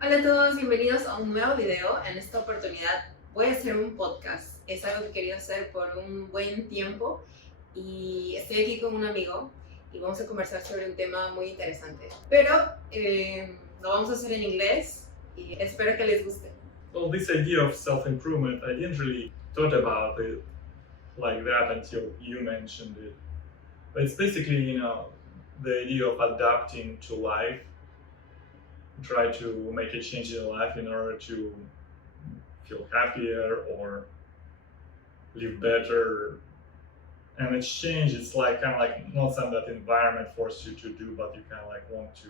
Hola a todos, bienvenidos a un nuevo video. En esta oportunidad voy a hacer un podcast. Es algo que quería hacer por un buen tiempo y estoy aquí con un amigo y vamos a conversar sobre un tema muy interesante. Pero lo vamos a hacer en inglés y espero que les guste. Well, this idea of self-improvement, I didn't really thought about it like that until you mentioned it. But it's basically, the idea of adapting to life, try to make a change in life in order to feel happier or live better. And a change, it's like kind of like not something that the environment forces you to do, but you kind of like want to.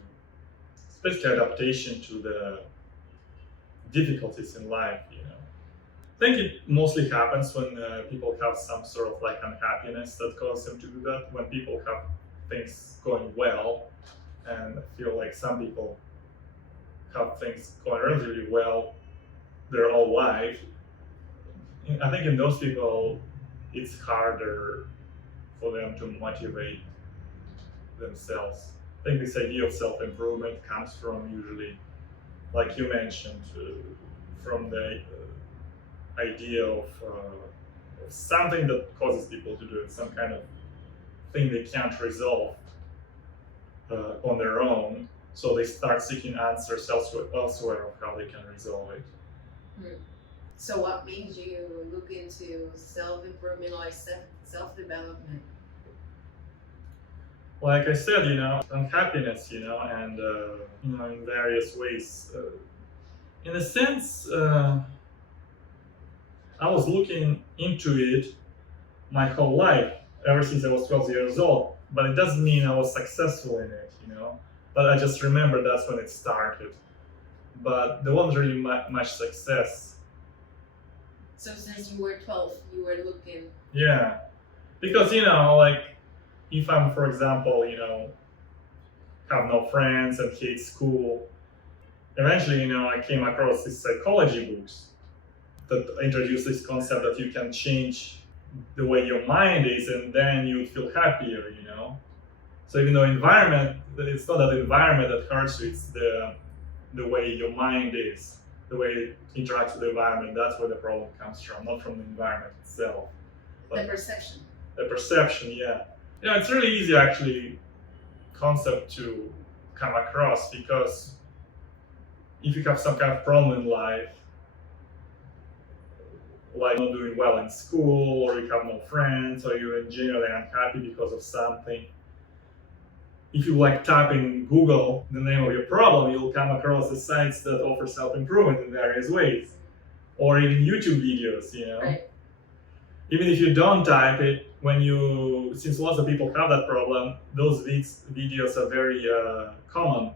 It's basically adaptation to the difficulties in life, I think it mostly happens when people have some sort of like unhappiness that causes them to do that. When people have things going well, and I feel like some people have things going relatively well their whole life, I think in those people it's harder for them to motivate themselves. I think this idea of self-improvement comes from usually, like you mentioned, from the idea of something that causes people to do it, some kind of thing they can't resolve on their own, so they start seeking answers elsewhere of how they can resolve it. So what made you look into self-improvement or self-development? Like I said, unhappiness, and in various ways. In a sense, I was looking into it my whole life, ever since I was 12 years old. But it doesn't mean I was successful in it, But I just remember that's when it started. But there wasn't really much success. So since you were 12, you were looking. Yeah, because like if I'm, for example, have no friends and hate school, eventually, I came across these psychology books that introduce this concept that you can change the way your mind is, and then you feel happier, So even though environment, it's not that environment that hurts you, it's the way your mind is, the way it interacts with the environment. That's where the problem comes from, not from the environment itself. But the perception. The perception, yeah. It's really easy actually concept to come across, because if you have some kind of problem in life, like not doing well in school, or you have no friends, or you're generally unhappy because of something, if you like type in Google the name of your problem, you'll come across the sites that offer self-improvement in various ways, or even YouTube videos, Right. Even if you don't type it, since lots of people have that problem, those videos are very common.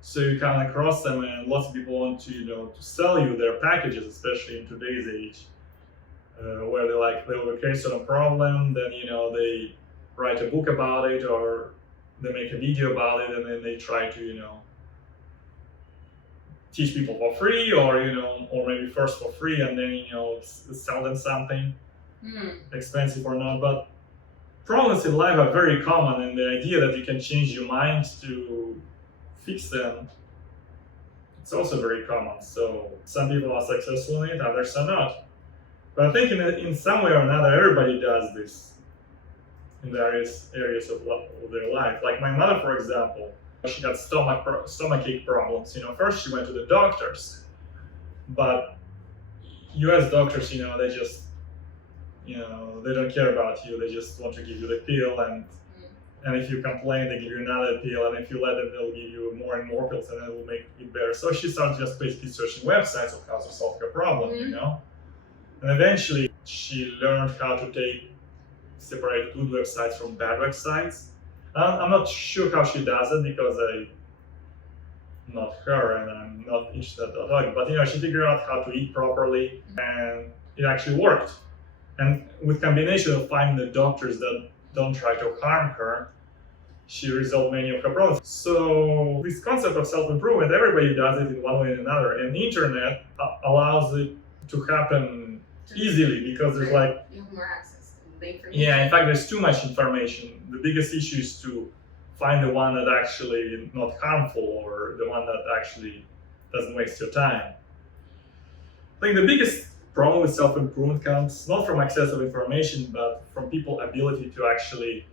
So you come across them, and lots of people want to, to sell you their packages, especially in today's age, where they overcame some problem, then they write a book about it, or they make a video about it, and then they try to teach people for free, or or maybe first for free, and then sell them something expensive or not. But problems in life are very common, and the idea that you can change your mind to fix them, it's also very common. So some people are successful in it, others are not. But I think in some way or another, everybody does this in various areas of their life. Like my mother, for example, she had stomachache problems. First she went to the doctors, but U.S. doctors, they just, they don't care about you. They just want to give you the pill, and if you complain, they give you another pill, and if you let them, they'll give you more and more pills, and it will make it better. So she started just basically searching websites of how to solve her problem, And eventually, she learned how to separate good websites from bad websites. I'm not sure how she does it, because I'm not her, and I'm not interested at all. But she figured out how to eat properly, and it actually worked. And with combination of finding the doctors that don't try to harm her, she resolved many of her problems. So this concept of self-improvement, everybody does it in one way or another, and the internet allows it to happen easily, because there's like, you have more access to the information. Yeah, in fact, there's too much information. The biggest issue is to find the one that actually not harmful, or the one that actually doesn't waste your time. I think the biggest problem with self-improvement comes not from excess of information, but from people's ability to actually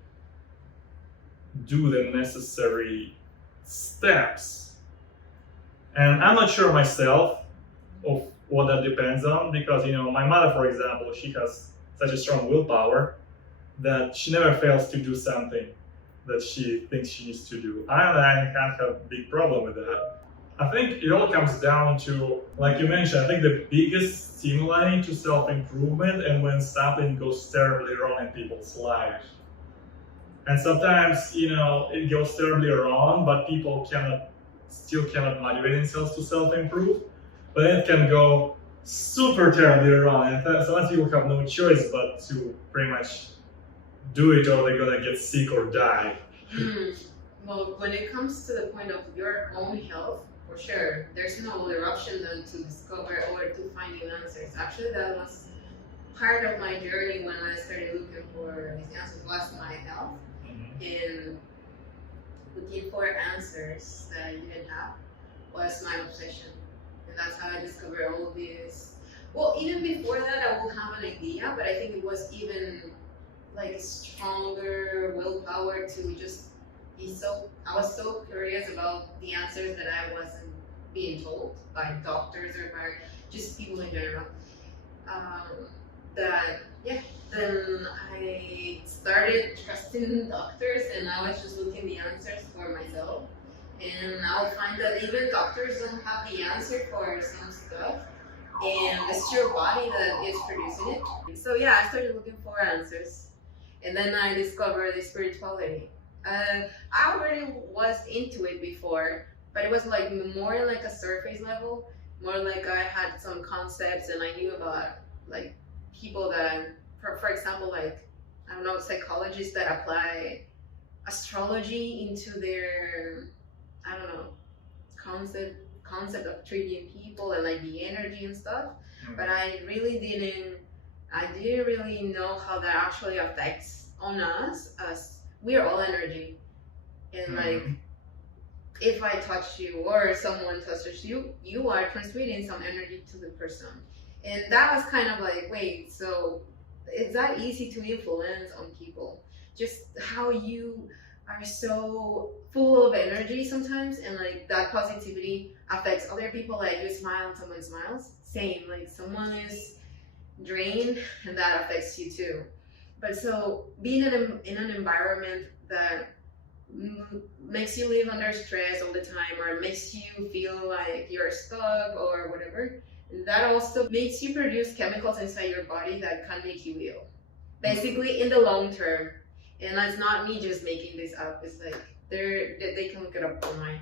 do the necessary steps. And I'm not sure myself of what that depends on, because my mother, for example, she has such a strong willpower that she never fails to do something that she thinks she needs to do. I have a big problem with that. I think it all comes down to, like you mentioned, I think the biggest stimuli to self-improvement and when something goes terribly wrong in people's lives. And sometimes, it goes terribly wrong, but people still cannot motivate themselves to self-improve. But then it can go super terribly wrong, and sometimes people have no choice but to pretty much do it, or they're gonna get sick or die. Well, when it comes to the point of your own health, for sure, there's no other option than to discover or to find new answers. Actually, that was part of my journey when I started looking for these answers, was my health. And looking for answers that I didn't have was my obsession. And that's how I discovered all these. Well, even before that, I would have an idea, but I think it was even like stronger willpower to just I was so curious about the answers that I wasn't being told by doctors or by just people in general. Then I started trusting doctors, and I was just looking the answers for myself. And I'll find that even doctors don't have the answer for some stuff, and it's your body that is producing it. So yeah, I started looking for answers, and then I discovered the spirituality. I already was into it before, but it was like more like a surface level, more like I had some concepts and I knew about like people that, for example, like, I don't know, psychologists that apply astrology into their, I don't know, concept of treating people and like the energy and stuff. But I didn't really know how that actually affects on us, as we are all energy. And like, if I touch you or someone touches you, you are transmitting some energy to the person. And that was kind of like, wait, so is that easy to influence on people? Just how you are so full of energy sometimes, and like that positivity affects other people. Like you smile and someone smiles, same, like someone is drained and that affects you too. But so being in an environment that makes you live under stress all the time, or makes you feel like you're stuck or whatever, that also makes you produce chemicals inside your body that can make you ill, basically in the long term. And that's not me just making this up, it's like they can look it up online.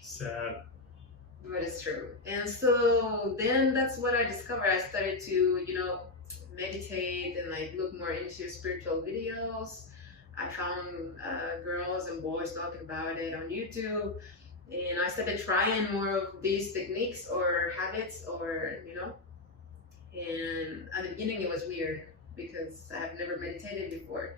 Sad. But it's true. And so then that's what I discovered. I started to meditate and like look more into spiritual videos. I found girls and boys talking about it on YouTube, and I started trying more of these techniques or habits, or and at the beginning it was weird because I have never meditated before.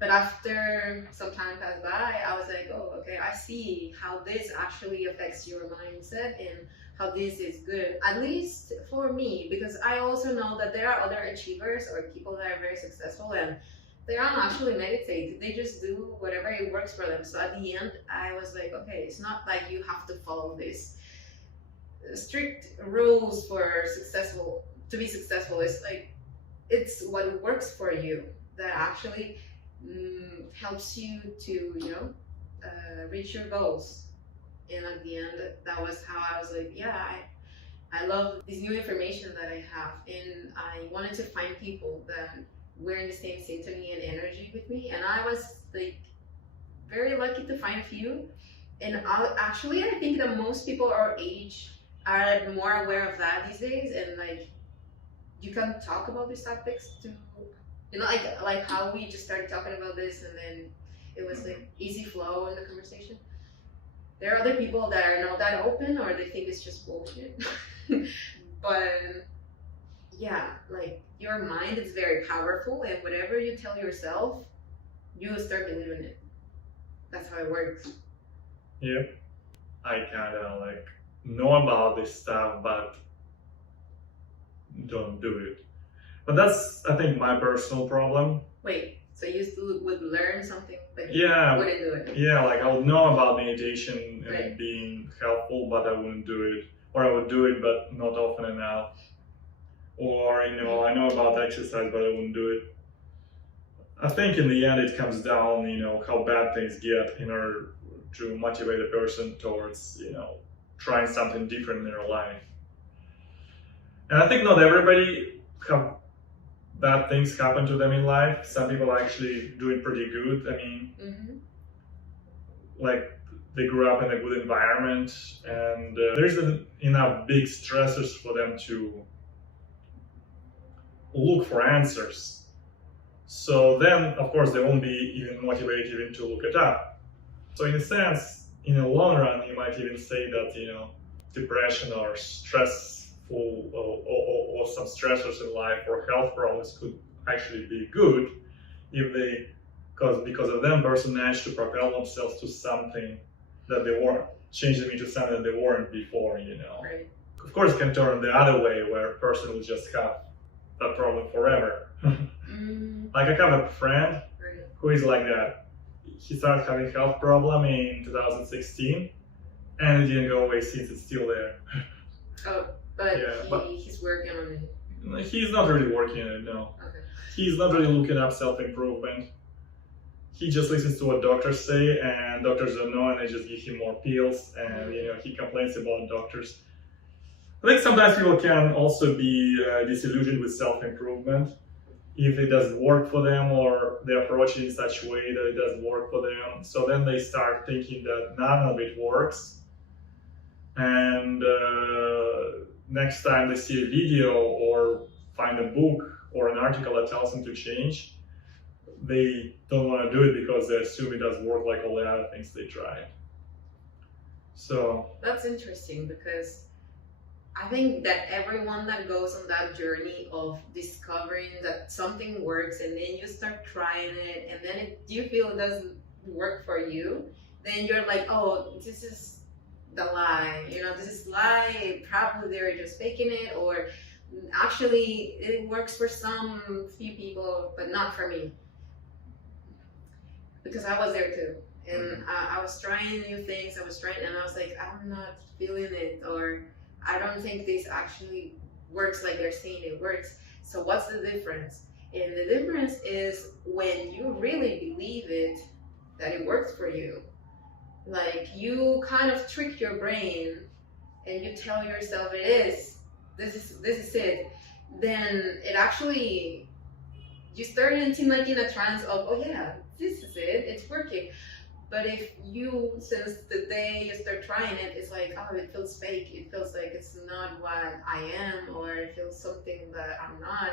But after some time passed by, I was like, oh, okay, I see how this actually affects your mindset and how this is good, at least for me, because I also know that there are other achievers or people that are very successful and they don't actually meditate. They just do whatever it works for them. So at the end, I was like, okay, it's not like you have to follow this strict rules to be successful. It's like, it's what works for you that actually helps you to reach your goals. And at the end, that was how I was like, yeah, I love this new information that I have, and I wanted to find people that were in the same symphony and energy with me. And I was like very lucky to find a few. And I think that most people our age are more aware of that these days, and like you can talk about these topics to like how we just started talking about this, and then it was like easy flow in the conversation. There are other people that are not that open, or they think it's just bullshit. But yeah, like your mind is very powerful, and whatever you tell yourself, you will start believing it. That's how it works. Yeah. I kind of like know about this stuff, but don't do it. But that's, I think, my personal problem. Wait, so you still would learn something, but Yeah, you wouldn't do it? yeah, like I would know about meditation and Right. being helpful, but I wouldn't do it. Or I would do it, but not often enough. Or, I know about exercise, but I wouldn't do it. I think in the end it comes down, how bad things get in order to motivate a person towards, trying something different in their life. And I think not everybody have bad things happen to them in life. Some people are actually doing pretty good. I mean, like they grew up in a good environment, and there's enough big stressors for them to look for answers. So then, of course, they won't be even motivated even to look it up. So in a sense, in the long run, you might even say that, depression or stressful or some stressors in life or health problems could actually be good if they, because of them, person managed to propel themselves to something that they weren't, change them into something that they weren't before, Right. Of course, it can turn the other way where a person will just have that problem forever. Like I have a friend who is like that. He started having a health problem in 2016 and it didn't go away since. It's still there. Oh, but, Yeah, but he's working on it. he's not really working on it, no. Okay. He's not really looking up self-improvement. He just listens to what doctors say, and doctors don't know, and they just give him more pills, and he complains about doctors. I think sometimes people can also be disillusioned with self-improvement if it doesn't work for them, or they approach it in such a way that it doesn't work for them. So then they start thinking that none of it works, and next time they see a video or find a book or an article that tells them to change, they don't want to do it because they assume it doesn't work like all the other things they tried. So that's interesting, because I think that everyone that goes on that journey of discovering that something works, and then you start trying it, and then you feel it doesn't work for you, then you're like, oh, this is the lie, this is lie, probably they're just faking it, or actually it works for some few people, but not for me. Because I was there too. And I was trying new things, and I was like, I'm not feeling it, or I don't think this actually works like they're saying it works. So what's the difference? And the difference is when you really believe it, that it works for you. Like you kind of trick your brain and you tell yourself this is it. Then it actually, you start into like in a trance of, oh yeah, this is it, it's working. But if you, since the day you start trying it, it's like, oh, it feels fake, it feels like it's not what I am, or it feels something that I'm not,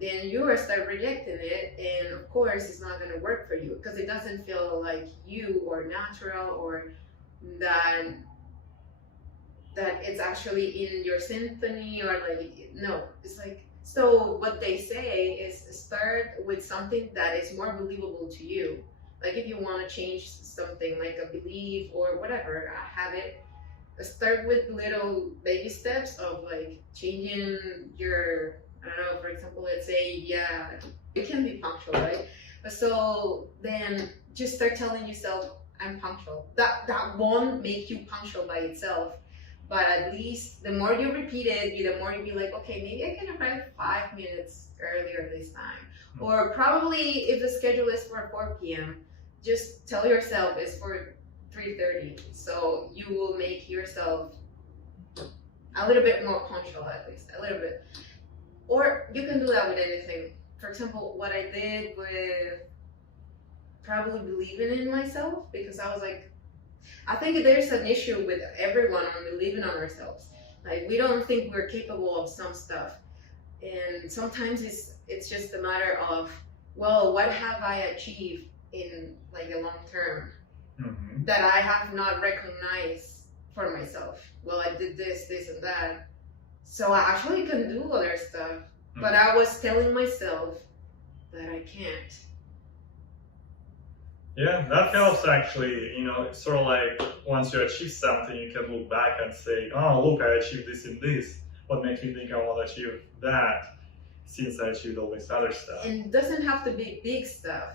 then you start rejecting it, and of course it's not going to work for you, because it doesn't feel like you, or natural, or that it's actually in your symphony, or like, no, it's like, so what they say is start with something that is more believable to you. Like if you want to change something, like a belief or whatever, a habit, start with little baby steps of like changing your, I don't know, for example, let's say, yeah, you can be punctual, right? So then just start telling yourself, I'm punctual. That won't make you punctual by itself, but at least the more you repeat it, the more you be like, okay, maybe I can arrive 5 minutes earlier this time. Or probably if the schedule is for 4 p.m., just tell yourself it's for 3:30. So you will make yourself a little bit more punctual, at least, a little bit. Or you can do that with anything. For example, what I did with probably believing in myself, because I was like, I think there's an issue with everyone on believing on ourselves. Like we don't think we're capable of some stuff. And sometimes it's just a matter of, well, what have I achieved in like the long term that I have not recognized for myself? Well, I did this and that. So I actually can do other stuff, but I was telling myself that I can't. Yeah, that helps actually. It's sort of like once you achieve something, you can look back and say, oh, look, I achieved this in this. What makes me think I want to achieve that since I achieved all this other stuff? And it doesn't have to be big stuff.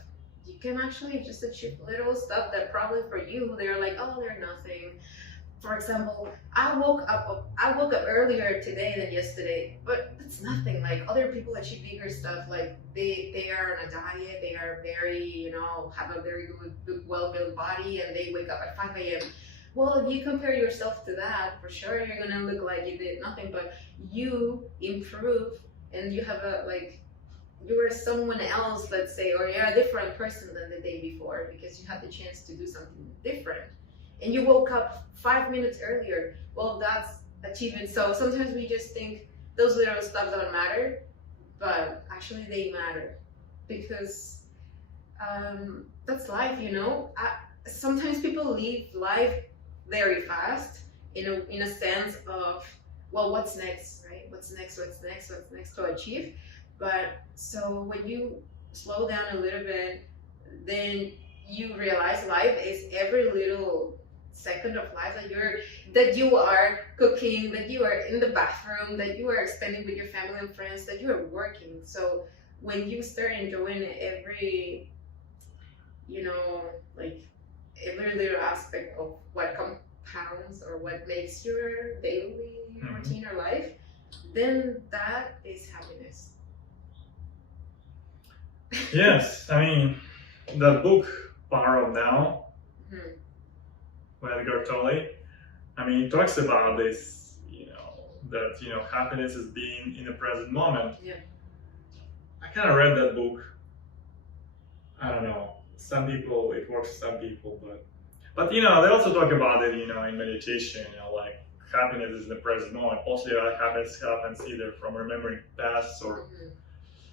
You can actually just achieve little stuff that probably for you, they're like, oh, they're nothing. For example, I woke up earlier today than yesterday, but it's nothing. Like other people achieve bigger stuff. Like they are on a diet, they are very, have a very good well-built body, and they wake up at 5 a.m. Well, if you compare yourself to that, for sure you're gonna look like you did nothing, but you improve and you have you were someone else, let's say, or you're a different person than the day before because you had the chance to do something different. And you woke up 5 minutes earlier. Well, that's achievement. So sometimes we just think those little stuff don't matter, but actually they matter because that's life, sometimes people live life very fast in a sense of, well, what's next, right? What's next to achieve? But so when you slow down a little bit, then you realize life is every little second of life that you are cooking, that you are in the bathroom, that you are spending with your family and friends, that you are working. So when you start enjoying every every little aspect of what compounds or what makes your daily routine or life, then that is happiness. Yes, I mean, the book Power of Now by Edgar Tolle, it talks about this, that, happiness is being in the present moment. Yeah. I kind of read that book. I don't know. Some people, it works for some people, but they also talk about it, in meditation, like happiness is in the present moment. Mostly happiness happens either from remembering past or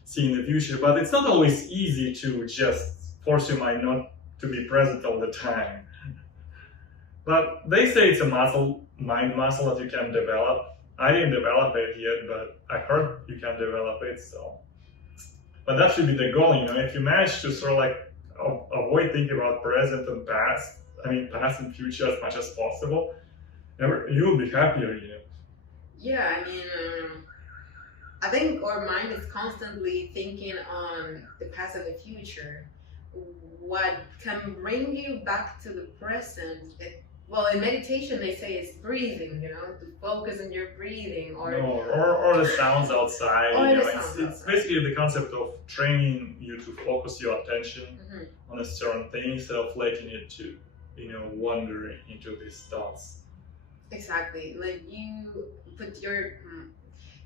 seeing the future, but it's not always easy to just force your mind not to be present all the time. But they say it's a mind muscle that you can develop. I didn't develop it yet, but I heard you can develop it, so. But that should be the goal, if you manage to sort of avoid thinking about present and past and future as much as possible, you'll be happier, Yeah, I think our mind is constantly thinking on the past and the future. What can bring you back to the present? In meditation they say it's breathing, to focus on your breathing, or the sounds outside. It's basically the concept of training you to focus your attention on a certain thing instead of letting it to, wander into these thoughts. Exactly. Like you put your.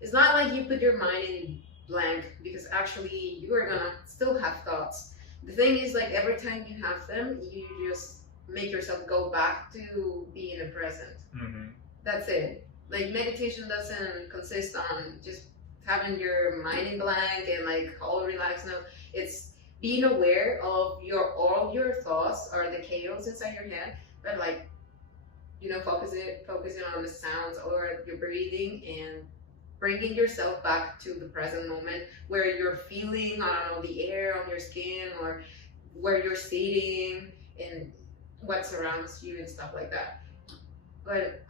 It's not like you put your mind in blank because actually you are gonna still have thoughts. The thing is, like every time you have them, you just make yourself go back to being a present. That's it. Like meditation doesn't consist on just having your mind in blank and like all relaxed. No, it's being aware of all your thoughts or the chaos inside your head, but like focusing on the sounds or your breathing and bringing yourself back to the present moment where you're feeling, the air on your skin or where you're sitting and what surrounds you and stuff like that. But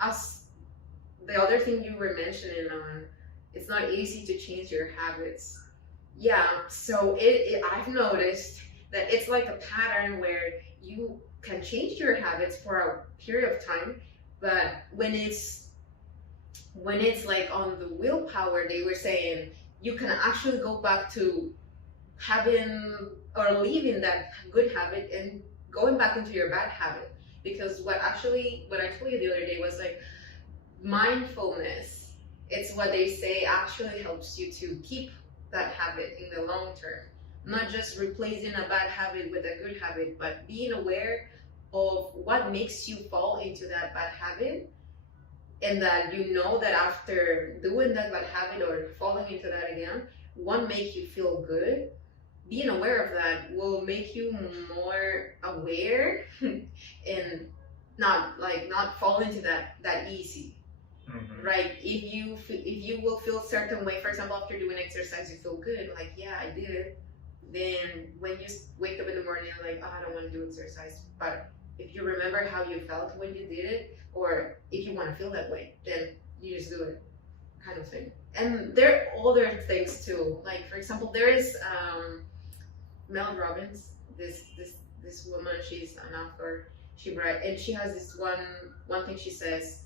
the other thing you were mentioning it's not easy to change your habits. Yeah, so I've noticed that it's like a pattern where you can change your habits for a period of time, but when it's like on the willpower, they were saying you can actually go back to having or leaving that good habit and going back into your bad habit. Because what I told you the other day was like mindfulness. It's what they say actually helps you to keep that habit in the long term. Not just replacing a bad habit with a good habit, but being aware of what makes you fall into that bad habit, and that that after doing that bad habit or falling into that again won't make you feel good. Being aware of that will make you more aware and not fall into that easy. Right? If you will feel a certain way, for example, after doing exercise, you feel good, like, yeah, I did it. then when you wake up in the morning, you're like, oh, I don't want to do exercise. But if you remember how you felt when you did it, or if you want to feel that way, then you just do it, kind of thing. And there are other things too. Like, for example, there is Mel Robbins, this woman. She's an author. She writes, and she has this one thing she says,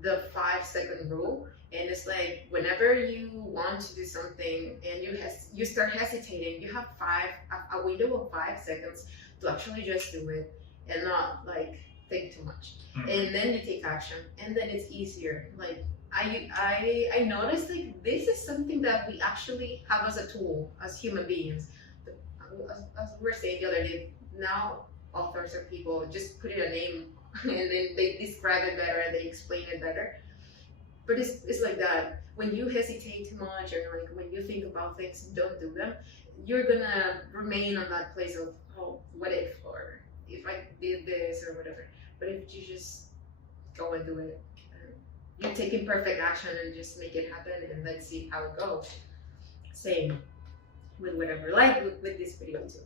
the 5-second rule. And it's like, whenever you want to do something and you start hesitating, you have a window of 5 seconds to actually just do it and not like think too much. And then you take action, and then it's easier. Like I noticed, like, this is something that we actually have as a tool as human beings. As we were saying the other day, now authors or people just put in a name and then they describe it better and they explain it better. But it's like that. When you hesitate too much, or like when you think about things and don't do them, you're gonna remain on that place of, oh, what if, or if I did this or whatever. But if you just go and do it, you take imperfect action and just make it happen, and let's see how it goes. Same with whatever, like with this video too.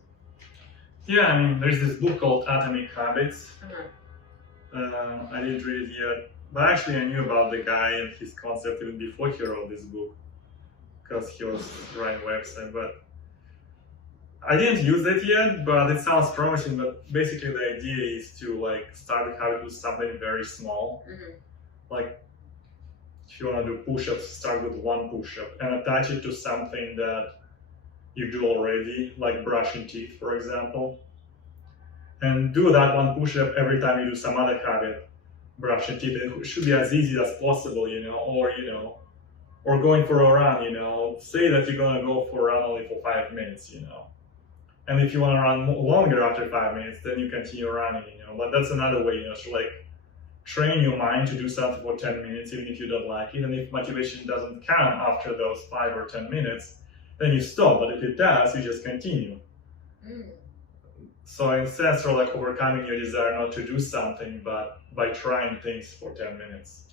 Yeah, I mean, there's this book called Atomic Habits. Uh-huh. I didn't read it yet, but actually I knew about the guy and his concept even before he wrote this book, because he was writing a website. But I didn't use it yet, but it sounds promising. But basically the idea is to like start a habit with something very small. Mm-hmm. Like, if you want to do push-ups, start with one push-up and attach it to something that you do already, like brushing teeth, for example. And do that one push-up every time you do some other habit, brushing teeth. It should be as easy as possible, or going for a run, say that you're gonna go for a run only for 5 minutes, And if you want to run longer after 5 minutes, then you continue running, But that's another way, to like train your mind to do something for 10 minutes, even if you don't like it. And if motivation doesn't come after those 5 or 10 minutes, then you stop. But if it does, you just continue. So in a sense, you're like overcoming your desire not to do something, but by trying things for 10 minutes.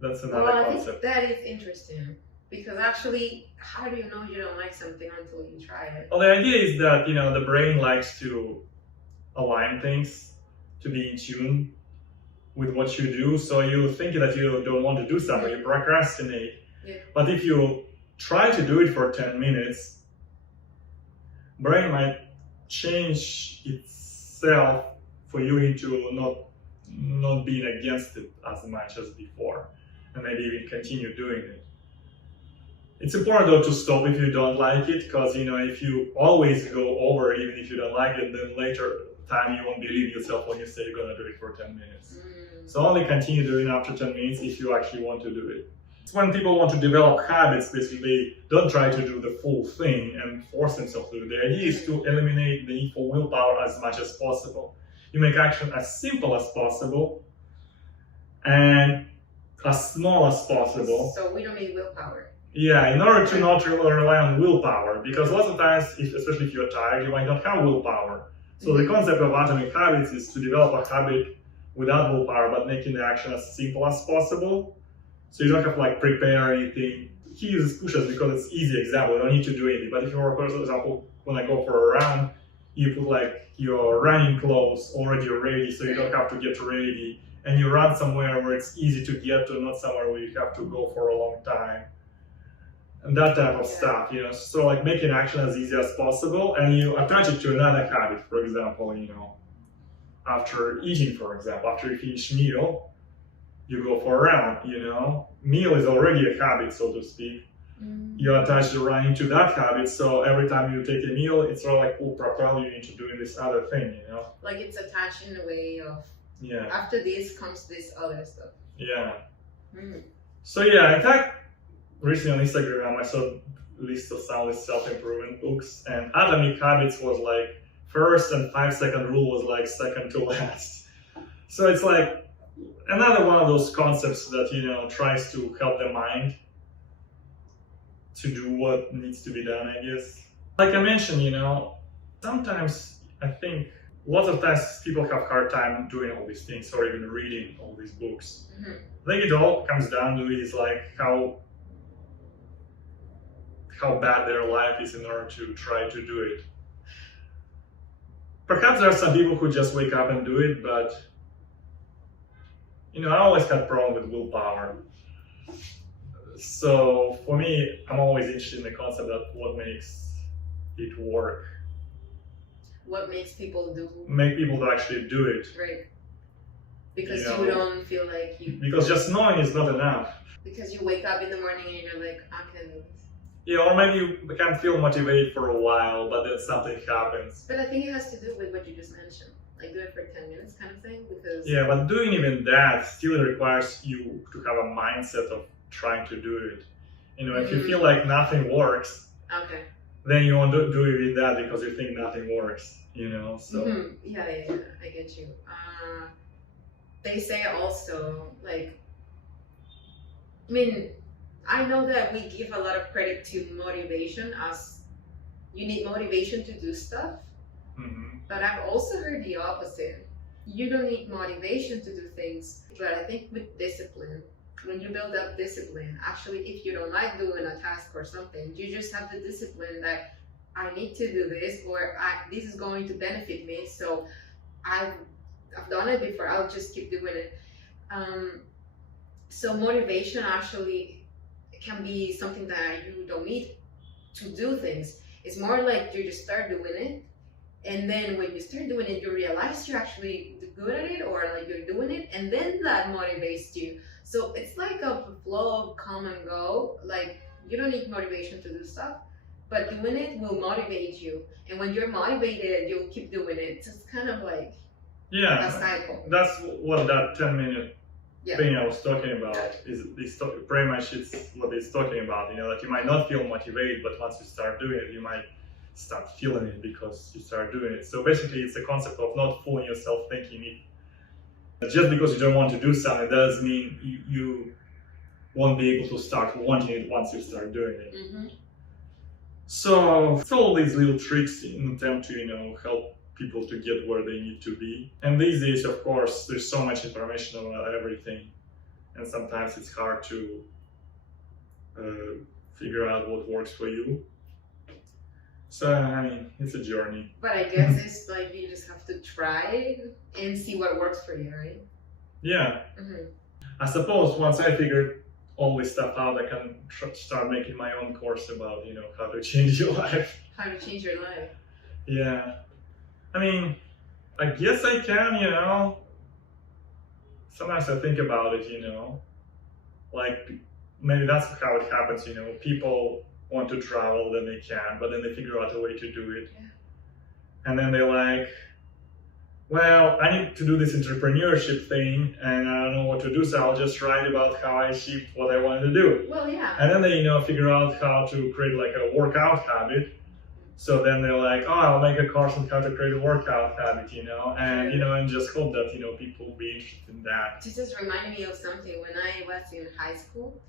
That's another concept. That is interesting. Because actually, how do you know you don't like something until you try it? Well, the idea is that, the brain likes to align things, to be in tune with what you do. So you think that you don't want to do something, you procrastinate. Yeah. But if you try to do it for 10 minutes, brain might change itself for you into not being against it as much as before, and maybe even continue doing it. It's important though to stop if you don't like it, because if you always go over even if you don't like it, then later time you won't believe yourself when you say you're gonna do it for 10 minutes. So only continue doing it after 10 minutes if you actually want to do it. When people want to develop habits, basically they don't try to do the full thing and force themselves to do it. The idea is to eliminate the need for willpower as much as possible. You make action as simple as possible and as small as possible. So we don't need willpower. Yeah, in order to not rely on willpower, because lots of times, especially if you're tired, you might not have willpower. So the concept of atomic habits is to develop a habit without willpower, but making the action as simple as possible. So you don't have to like prepare anything. He uses push-ups because it's easy example, you don't need to do anything. But if you're, for example, when I go for a run, you put like your running clothes already ready, so you don't have to get ready. And you run somewhere where it's easy to get to, not somewhere where you have to go for a long time. And that type of stuff, So like making action as easy as possible, and you attach it to another habit, for example, after eating, for example, after you finish meal, you go for a run, Meal is already a habit, so to speak. You attach the running to that habit, so every time you take a meal, it's sort of like pull propel you into doing this other thing, Like it's attached in a way of, yeah. After this comes this other stuff. Yeah. So yeah, in fact, recently on Instagram, I saw a list of some self-improvement books, and Atomic Habits was like first, and 5-second rule was like second to last. So it's like another one of those concepts that, tries to help the mind to do what needs to be done, I guess. Like I mentioned, sometimes I think lots of times people have a hard time doing all these things or even reading all these books. I think it all comes down to is like how how bad their life is in order to try to do it. Perhaps there are some people who just wake up and do it, but I always had problem with willpower. So for me, I'm always interested in the concept of what makes it work. What makes people make people to actually do it. Right. Because you don't feel like you... Because just knowing is not enough. Because you wake up in the morning and you're like, I can do this. Yeah, or maybe you can feel motivated for a while, but then something happens. But I think it has to do with what you just mentioned. Like do it for 10 minutes kind of thing, because... Yeah, but doing even that still requires you to have a mindset of trying to do it. If you feel like nothing works, okay, then you won't do it with that because you think nothing works, so... Yeah, I get you. They say also, like, I know that we give a lot of credit to motivation as you need motivation to do stuff, but I've also heard the opposite. You don't need motivation to do things, but I think with discipline, when you build up discipline, actually, if you don't like doing a task or something, you just have the discipline that I need to do this, or this is going to benefit me, so I've done it before, I'll just keep doing it. So motivation actually can be something that you don't need to do things. It's more like you just start doing it, and then when you start doing it, you realize you're actually good at it, or like you're doing it, and then that motivates you. So it's like a flow of come and go. Like you don't need motivation to do stuff, but doing it will motivate you. And when you're motivated, you'll keep doing it. So it's kind of like a cycle. That's what that 10-minute thing I was talking about is pretty much it's what it's talking about. That you might not feel motivated, but once you start doing it, you might start feeling it because you start doing it. So basically, it's a concept of not fooling yourself thinking it. Just because you don't want to do something does mean you won't be able to start wanting it once you start doing it. So it's all these little tricks in an attempt to help people to get where they need to be. And these days, of course, there's so much information about everything, and sometimes it's hard to figure out what works for you. So it's a journey. But I guess it's like you just have to try and see what works for you, right? Yeah. I suppose once I figured all this stuff out, I can start making my own course about how to change your life. How to change your life. Yeah. I guess I can, Sometimes I think about it, like maybe that's how it happens, people want to travel, then they can, but then they figure out a way to do it. Yeah. And then they're like, well, I need to do this entrepreneurship thing, and I don't know what to do, so I'll just write about how I achieved what I wanted to do. Well, yeah. And then they, figure out how to create like a workout habit. So then they're like, oh, I'll make a course on how to create a workout habit, and just hope that, people will be interested in that. This just reminded me of something. When I was in high school,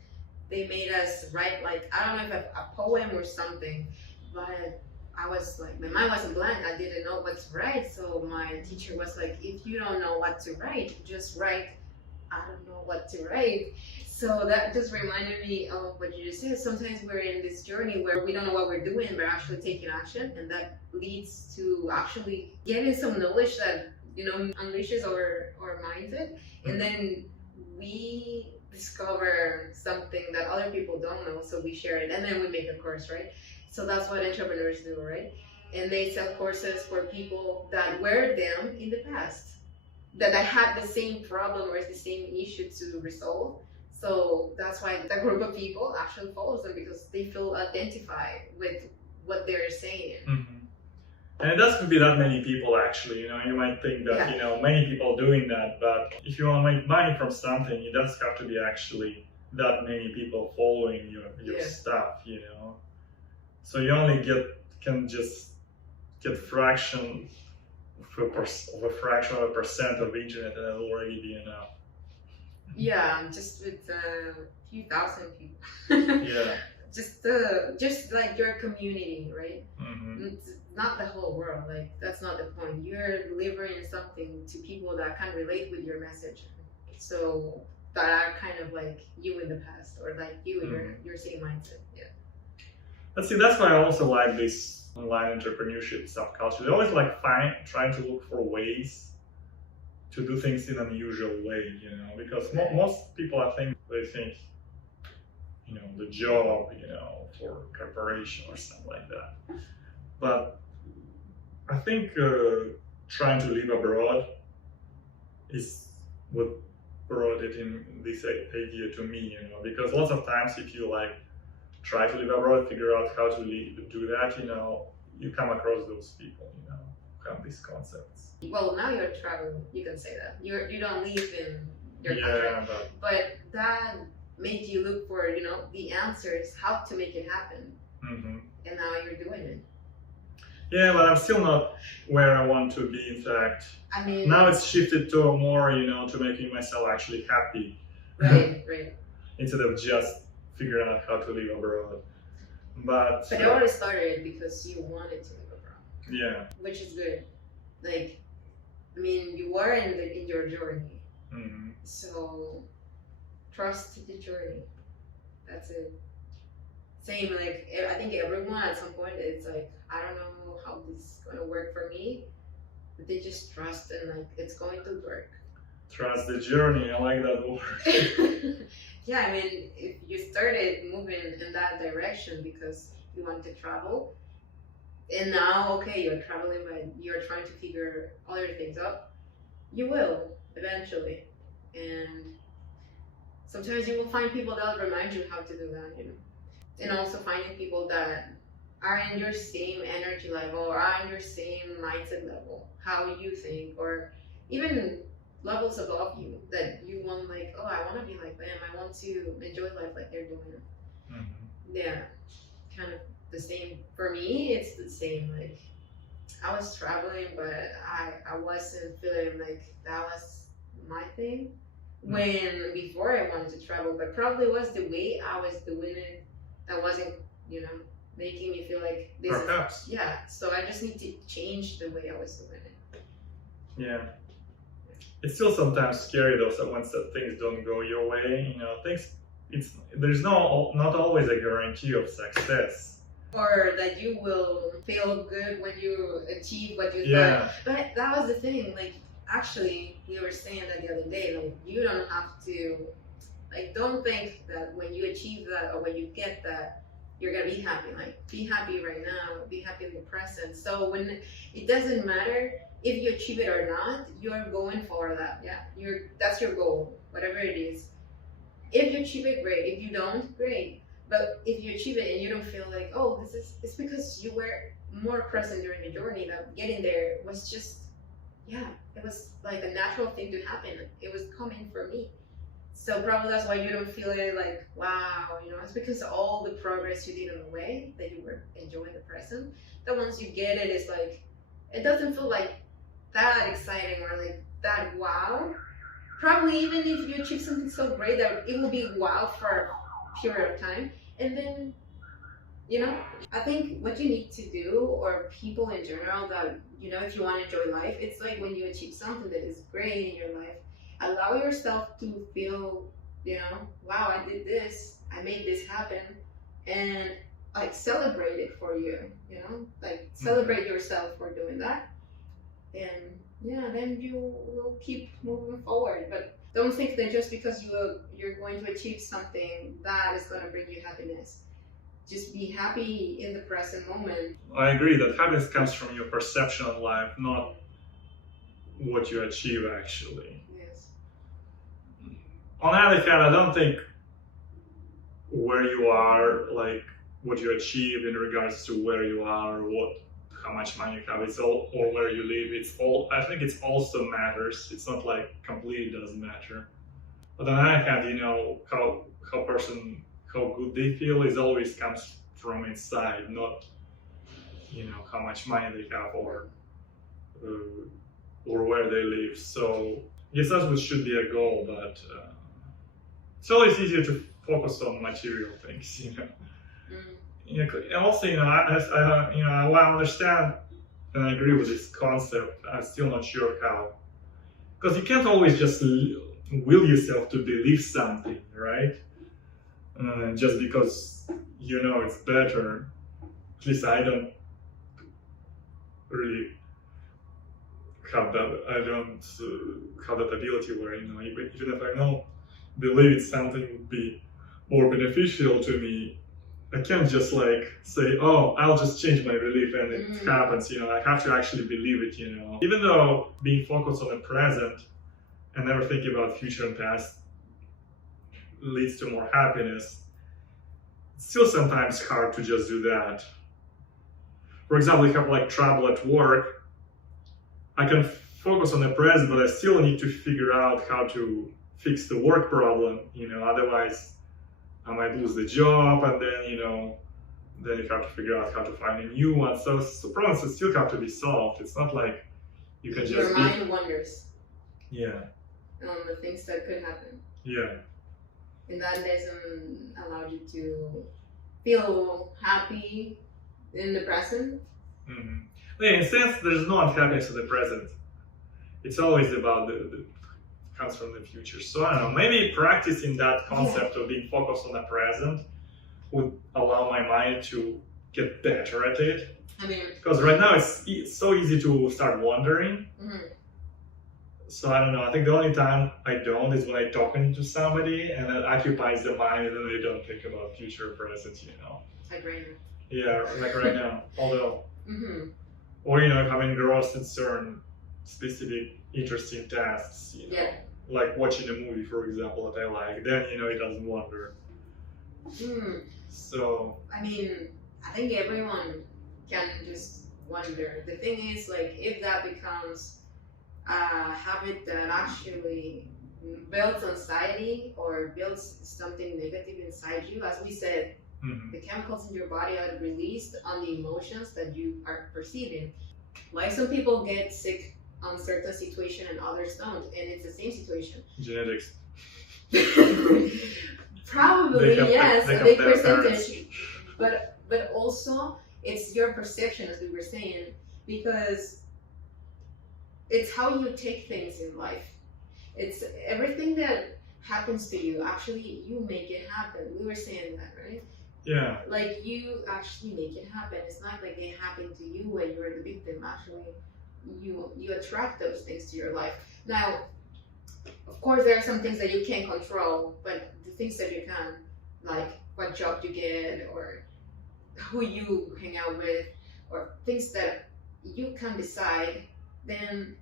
they made us write, like, I don't know if a poem or something, but I was like, my mind wasn't blank. I didn't know what to write. So my teacher was like, if you don't know what to write, just write, I don't know what to write. So that just reminded me of what you just said. Sometimes we're in this journey where we don't know what we're doing, but actually taking action, and that leads to actually getting some knowledge that unleashes our mindset, and then we discover something that other people don't know, so we share it, and then we make a course, right? So that's what entrepreneurs do, right? And they sell courses for people that were them in the past, that I had the same problem or the same issue to resolve. So that's why that group of people actually follows them, because they feel identified with what they're saying. And it doesn't be that many people actually, you might think that, many people doing that, but if you want to make money from something, it doesn't have to be actually that many people following your stuff, So you only can just get fraction of a fraction of a percent of the internet, and it'll already be enough. Yeah, just with a few thousand people. Yeah. Just like your community, right? It's not the whole world. Like that's not the point. You're delivering something to people that can relate with your message. So that are kind of like you in the past, or like you in your same mindset. Yeah. But see, that's why I also like this online entrepreneurship subculture. They always like trying to look for ways to do things in an unusual way, you know, because most people, I think, they think, you know, the job, you know, for corporation or something like that. But I think trying to live abroad is what brought it in this idea to me, you know, because lots of times if you like try to live abroad, figure out how to do that, you know, you come across those people, you know, who have these concepts. Well, now you're traveling, you can say that. You don't live in your Yeah, country, but that made you look for, you know, the answers, how to make it happen. Mm-hmm. And now you're doing it. Yeah, but I'm still not where I want to be, in fact. I mean, now it's shifted to more, you know, to making myself actually happy. Right, right. Instead of just figuring out how to live abroad. But it already started because you wanted to live abroad. Yeah. Which is good. Like, I mean, you were in your journey. Mm-hmm. So, trust the journey. That's it. Same, like, I think everyone at some point, it's like, I don't know how this is going to work for me, but they just trust and like, it's going to work. Trust the journey, I like that word. Yeah, I mean, if you started moving in that direction because you want to travel, and now, okay, you're traveling, but you're trying to figure other things out, you will, eventually. And sometimes you will find people that will remind you how to do that, you know. And also finding people that are in your same energy level or are in your same mindset level, how you think, or even levels above you that you want, like, oh, I want to be like them, I want to enjoy life like they're doing it. Mm-hmm. Yeah, kind of the same. For me, it's the same. Like, I was traveling, but I wasn't feeling like that was my thing. When before I wanted to travel, but probably was the way I was doing it that wasn't, you know, making me feel like this. Perhaps. Yeah, so I just need to change the way I was doing it. Yeah. It's still sometimes scary though, so once that things don't go your way, you know, there's not always a guarantee of success. Or that you will feel good when you achieve what you thought. But that was the thing, like, actually, we were saying that the other day, like, you don't have to, like, don't think that when you achieve that or when you get that, you're gonna be happy. Like, be happy right now, be happy in the present. So when it doesn't matter if you achieve it or not, you're going for that. Yeah, that's your goal, whatever it is. If you achieve it, great. If you don't, great. But if you achieve it and you don't feel like, oh, it's because you were more present during the journey, that getting there was just, yeah, it was like a natural thing to happen. It was coming for me. So probably that's why you don't feel it like, wow, you know, it's because of all the progress you did on the way that you were enjoying the present. That once you get it, it's like, it doesn't feel like that exciting or like that wow. Probably even if you achieve something so great that it will be wow for a period of time. And then, you know, I think what you need to do, or people in general that, you know, if you want to enjoy life, it's like when you achieve something that is great in your life, allow yourself to feel, you know, wow, I did this, I made this happen, and like celebrate it for you, you know, like celebrate yourself for doing that. And yeah, then you will keep moving forward. But don't think that just because you're going to achieve something, that is going to bring you happiness. Just be happy in the present moment. I agree that happiness comes from your perception of life, not what you achieve actually. Yes. On the other hand, I don't think where you are, like what you achieve in regards to where you are, how much money you have, it's all, or where you live, it's all, I think it's also matters. It's not like completely doesn't matter. But on the other hand, you know, how good they feel is always comes from inside, not, you know, how much money they have or where they live. So I guess that's what should be a goal, but it's always easier to focus on material things, you know. You know, and also, you know, I understand and I agree with this concept. I'm still not sure how, because you can't always just will yourself to believe something, right? Just because you know it's better. At least I don't really have that. I don't have that ability where, even if I know, believe something would be more beneficial to me, I can't just say, oh, I'll just change my belief and it happens. I have to actually believe it. Even though being focused on the present and never thinking about future and past leads to more happiness, it's still sometimes hard to just do that. For example, you have trouble at work. I can focus on the present, but I still need to figure out how to fix the work problem. Otherwise I might lose the job, and then then you have to figure out how to find a new one. So problems still have to be solved. It's not like you can just. Your mind wonders. Yeah. On the things that could happen. Yeah. And that doesn't allow you to feel happy in the present. Mm-hmm. Yeah, in a sense, there's no unhappiness in the present. It's always about the comes from the future. So I don't know, maybe practicing that concept of being focused on the present would allow my mind to get better at it. Because right now it's so easy to start wondering. Mm-hmm. So I don't know, I think the only time I don't is when I'm talking to somebody and that occupies the mind, and then they don't think about future or present, Like right now. Yeah, like right now. Although, or if I'm engrossed in certain specific interesting tasks, like watching a movie, for example, that I like, then it doesn't wander. So I think everyone can just wonder. The thing is, if that becomes a habit that actually builds anxiety or builds something negative inside you, as we said, the chemicals in your body are released on the emotions that you are perceiving. Why some people get sick on certain situation and others don't, and it's the same situation. Genetics. Probably, yes, a big percentage. But also it's your perception, as we were saying, because it's how you take things in life. It's everything that happens to you, actually you make it happen. We were saying that, right? Yeah. You actually make it happen. It's not like they happen to you when you're the victim. Actually, you attract those things to your life. Now, of course, there are some things that you can't control, but the things that you can, like what job you get, or who you hang out with, or things that you can decide, then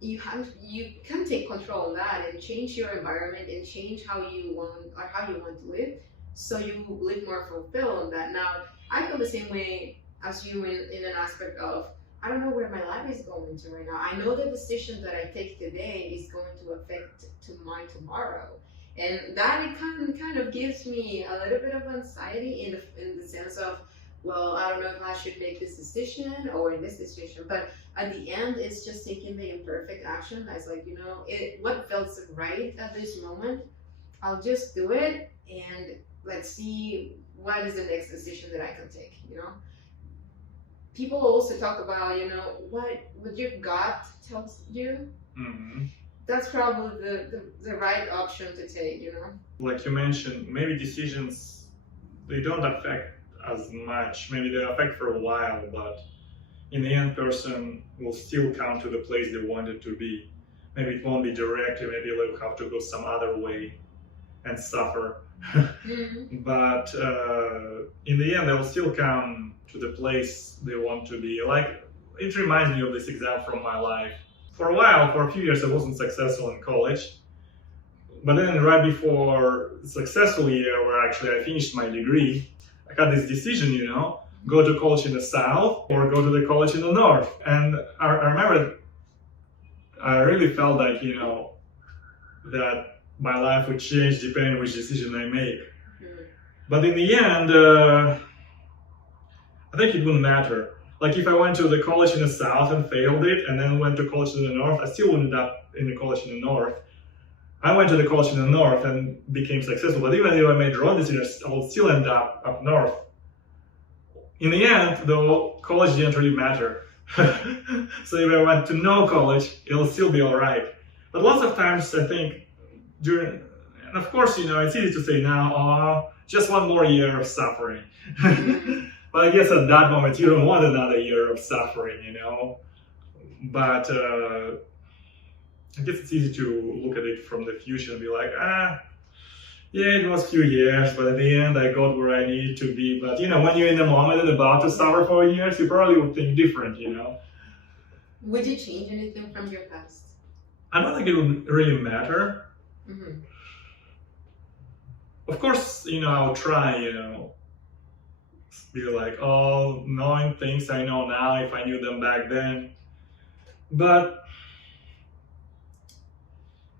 you can take control of that and change your environment and change how you want to live, so you live more fulfilled on that. Now, I feel the same way as you in an aspect of, I don't know where my life is going to right now. I know the decision that I take today is going to affect my tomorrow. And that it kind of gives me a little bit of anxiety in the sense of, well, I don't know if I should make this decision or in this decision. But at the end, it's just taking the imperfect action. That's what felt right at this moment, I'll just do it, and let's see what is the next decision that I can take, People also talk about, what your gut tells you. Mm-hmm. That's probably the right option to take, Like you mentioned, maybe decisions, they don't affect as much. Maybe they affect for a while, but in the end, person will still come to the place they wanted to be. Maybe it won't be direct, maybe they'll have to go some other way and suffer. Mm-hmm. But in the end, they'll still come to the place they want to be. Like, it reminds me of this example from my life. For a few years, I wasn't successful in college. But then right before successful year, where actually I finished my degree, I got this decision, go to college in the south or go to the college in the north. And I remember I really felt like, that my life would change depending on which decision I make. But in the end, I think it wouldn't matter. Like if I went to the college in the south and failed it, and then went to college in the north, I still wouldn't end up in the college in the north. I went to the college in the north and became successful, but even if I made the wrong decisions, I would still end up north. In the end, though, college didn't really matter. So if I went to no college, it'll still be all right. But lots of times, I think, and of course, it's easy to say now, just one more year of suffering. But I guess at that moment you don't want another year of suffering, you know. But I guess it's easy to look at it from the future and be like, yeah, it was a few years, but at the end I got where I needed to be. But you know, when you're in the moment and about to suffer for years, you probably would think different, you know. Would you change anything from your past? I don't think it would really matter. Mm-hmm. Of course, you know, I'll try, you know, be like, oh, knowing things I know now, if I knew them back then. But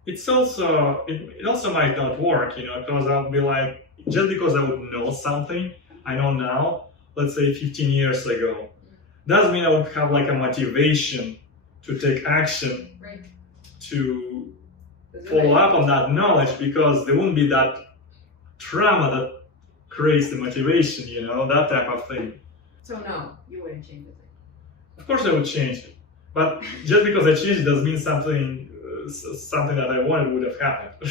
it also might not work, you know, because I'll be like, just because I would know something I know now, let's say 15 years ago, doesn't mean I would have like a motivation to take action, right, to follow up on that knowledge, because there wouldn't be that trauma that creates the motivation, you know, that type of thing. So no, you wouldn't change the thing. Of course I would change it, but just because I changed it doesn't mean something that I wanted would have happened.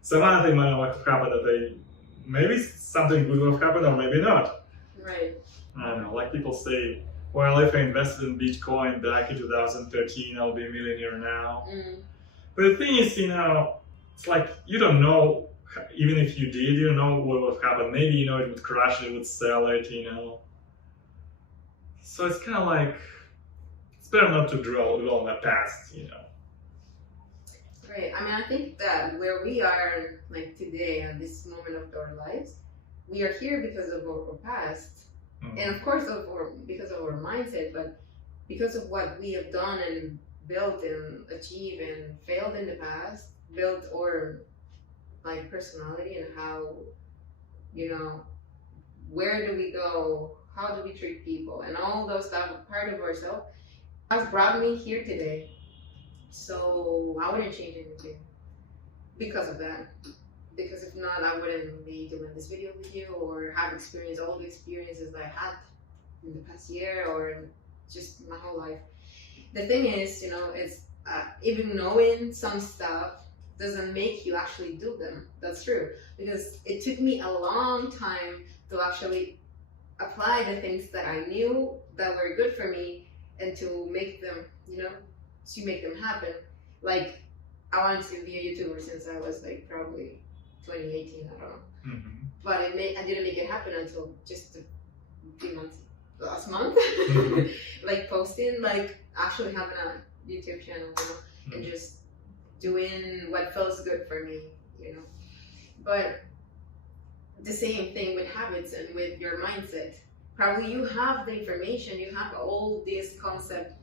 Some other thing might have happened that maybe something good would have happened or maybe not. Right. I don't know, like people say, well, if I invested in Bitcoin back in 2013, I'll be a millionaire now. But the thing is, you know, it's like you don't know, even if you did, you don't know what would have happened. Maybe, you know, it would crash, it would sell it, you know. So it's kind of like, it's better not to dwell on the past, you know. Right. I mean, I think that where we are, like today, at this moment of our lives, we are here because of our past, and of course, because of our mindset, but because of what we have done and built and achieved and failed in the past, built our like personality and how, you know, where do we go, how do we treat people, and all those stuff, part of ourselves, has brought me here today. So I wouldn't change anything because of that. Because if not, I wouldn't be doing this video with you or have experienced all the experiences I had in the past year or just my whole life. The thing is, you know, it's even knowing some stuff doesn't make you actually do them. That's true. Because it took me a long time to actually apply the things that I knew that were good for me and to make them, you know, to make them happen. Like, I wanted to be a YouTuber since I was like probably 2018, I don't know. But I didn't make it happen until just a few months, last month. Like posting, like actually having a YouTube channel, you know, and just doing what feels good for me, you know. But the same thing with habits and with your mindset. Probably you have the information, you have all this concept,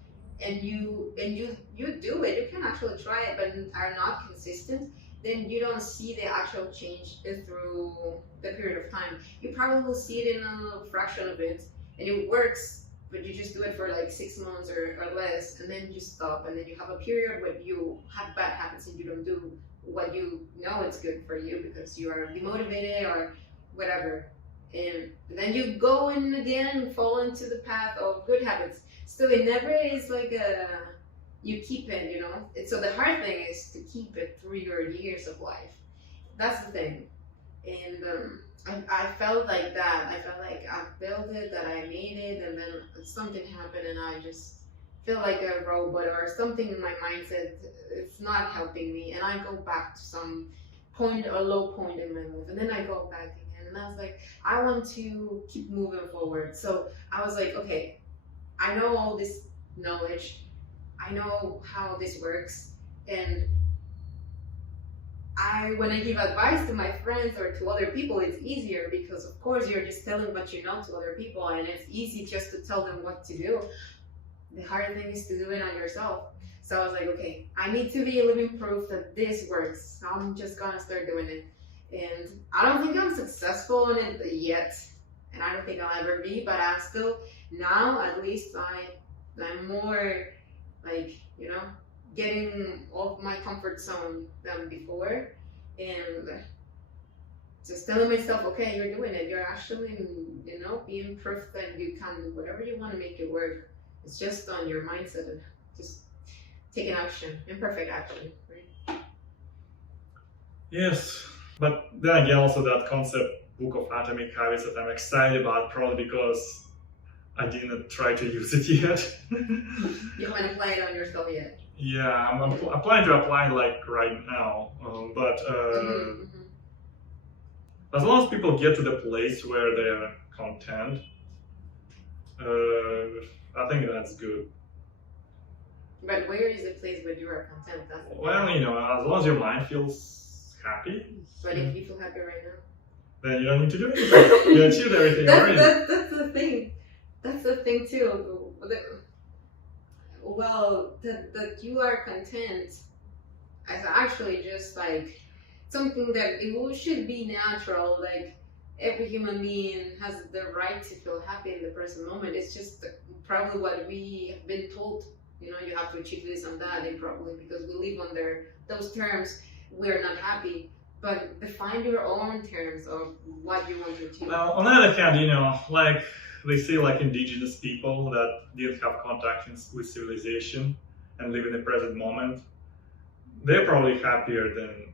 and you do it. You can actually try it, but are not consistent. Then you don't see the actual change through the period of time. You probably will see it in a fraction of it, and it works, but you just do it for like 6 months or less, and then you stop, and then you have a period where you have bad habits and you don't do what you know it's good for you because you are demotivated or whatever. And then you go in again, fall into the path of good habits. So it never is like you keep it, you know. So the hard thing is to keep it through your years of life. That's the thing. And I felt like that. I felt like I built it, that I made it, and then something happened and I just feel like a robot or something in my mindset. It's not helping me. And I go back to some point, a low point in my life. And then I go back again. And I was like, I want to keep moving forward. So I was like, okay, I know all this knowledge. I know how this works, and when I give advice to my friends or to other people, it's easier because of course you're just telling what you know to other people, and it's easy just to tell them what to do. The hard thing is to do it on yourself. So I was like, okay, I need to be a living proof that this works. So I'm just gonna start doing it. And I don't think I'm successful in it yet, and I don't think I'll ever be, but I'm still, now at least I'm more like, you know, getting off my comfort zone than before, and just telling myself, okay, you're doing it. You're actually, you know, being proof that you can do whatever you want to make it work. It's just on your mindset and just taking action, imperfect action, right? Yes, but then again, also that concept book of Atomic Habits that I'm excited about, probably because I didn't try to use it yet. You haven't applied it on yourself yet? Yeah, I'm planning to apply it like right now, but as long as people get to the place where they're content, I think that's good. But where is the place where you are content? Well, as long as your mind feels happy. But if you feel happy right now? Then you don't need to do anything. You achieved everything already. That's the thing. That's the thing too. Well, that you are content is actually just like something that it should be natural. Like every human being has the right to feel happy in the present moment. It's just probably what we have been told. You have to achieve this and that, and probably because we live under those terms, we're not happy. But define your own terms of what you want to achieve. Well, on the other hand, like they say, like indigenous people that didn't have contact with civilization and live in the present moment, they're probably happier than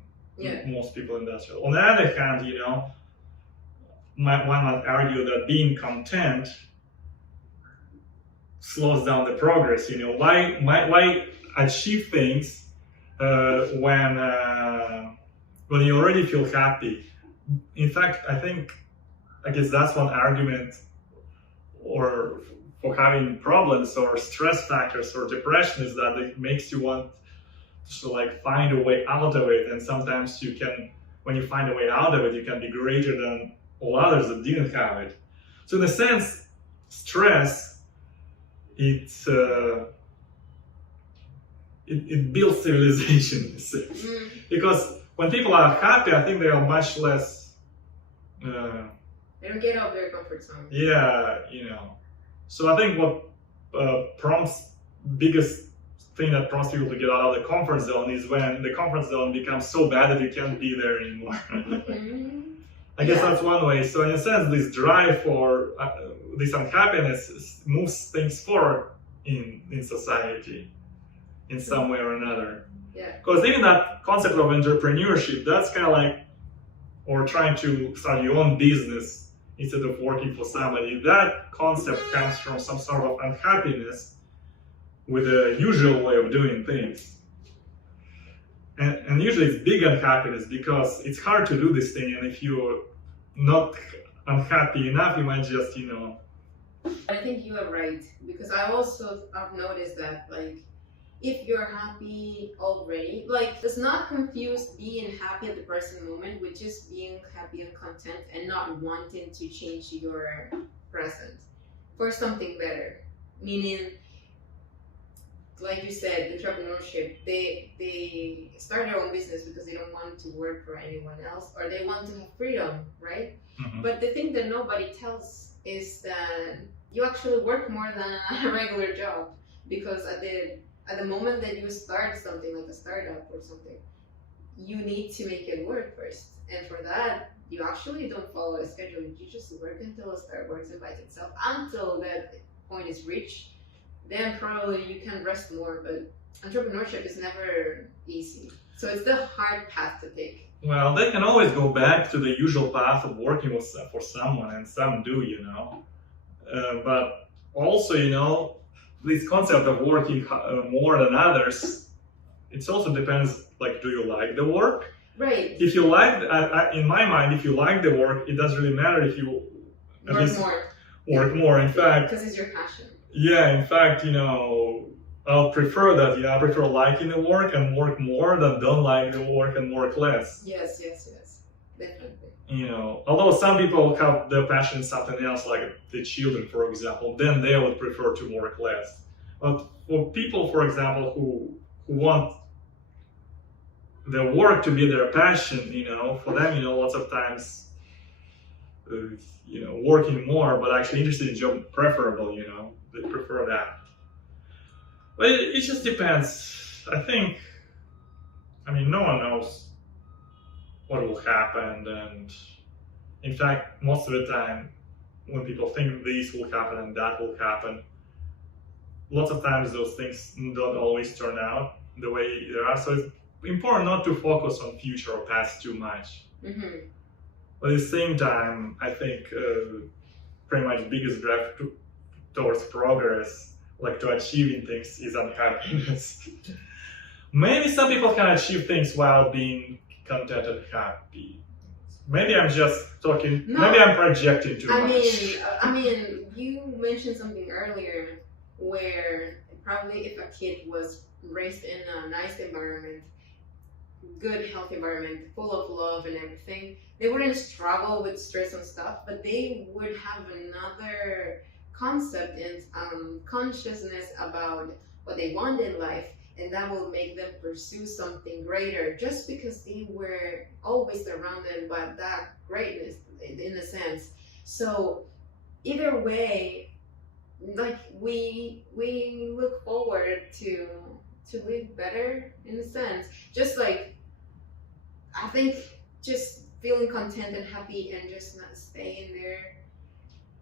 most people industrial. On the other hand, one might argue that being content slows down the progress. Why achieve things when you already feel happy? In fact, I guess that's one argument or for having problems or stress factors or depression is that it makes you want to find a way out of it. And sometimes when you find a way out of it, you can be greater than all others that didn't have it. So in a sense, stress, it builds civilization. Because when people are happy, I think they are much less. They don't get out of their comfort zone. Yeah, So I think what biggest thing that prompts people to get out of the comfort zone is when the comfort zone becomes so bad that you can't be there anymore. I guess that's one way. So in a sense, this drive for this unhappiness moves things forward in society in some way or another. Yeah. Because even that concept of entrepreneurship, that's kind of or trying to start your own business instead of working for somebody, that concept comes from some sort of unhappiness with the usual way of doing things. And usually it's big unhappiness because it's hard to do this thing, and if you're not unhappy enough, you might just, I think you are right, because I've noticed that if you're happy already, let's not confuse being happy at the present moment with just being happy and content and not wanting to change your present for something better. Meaning, like you said, entrepreneurship, they start their own business because they don't want to work for anyone else, or they want to have freedom, right? Mm-hmm. But the thing that nobody tells is that you actually work more than a regular job, because at the moment that you start something like a startup or something, you need to make it work first. And for that, you actually don't follow a schedule. You just work until it works by itself. Until that point is reached, then probably you can rest more. But entrepreneurship is never easy. So it's the hard path to take. Well, they can always go back to the usual path of working for someone, and some do, but also, this concept of working more than others, it also depends, do you like the work? Right. If you like, in my mind, if you like the work, it doesn't really matter if you work more. In fact, because it's your passion. Yeah, in fact, I'll prefer that. I prefer liking the work and work more than don't like the work and work less. Yes, definitely. Although some people have their passion in something else, like the children, for example, then they would prefer to work less. But for people, for example, who want their work to be their passion, for them, lots of times, working more, but actually interested in job preferable, they prefer that. But it just depends. No one knows what will happen, and in fact, most of the time, when people think this will happen and that will happen, lots of times those things don't always turn out the way they are. So it's important not to focus on future or past too much. Mm-hmm. But at the same time, I think pretty much biggest drive towards progress, like to achieving things, is unhappiness. Maybe some people can achieve things while being content and happy. Maybe I'm just talking. No, maybe I'm projecting too much. I mean, you mentioned something earlier where probably if a kid was raised in a nice environment, good, healthy environment, full of love and everything, they wouldn't struggle with stress and stuff, but they would have another concept and consciousness about what they want in life, and that will make them pursue something greater just because they were always surrounded by that greatness in a sense. So either way, like we look forward to live better in a sense. Just like I think just feeling content and happy and just not staying there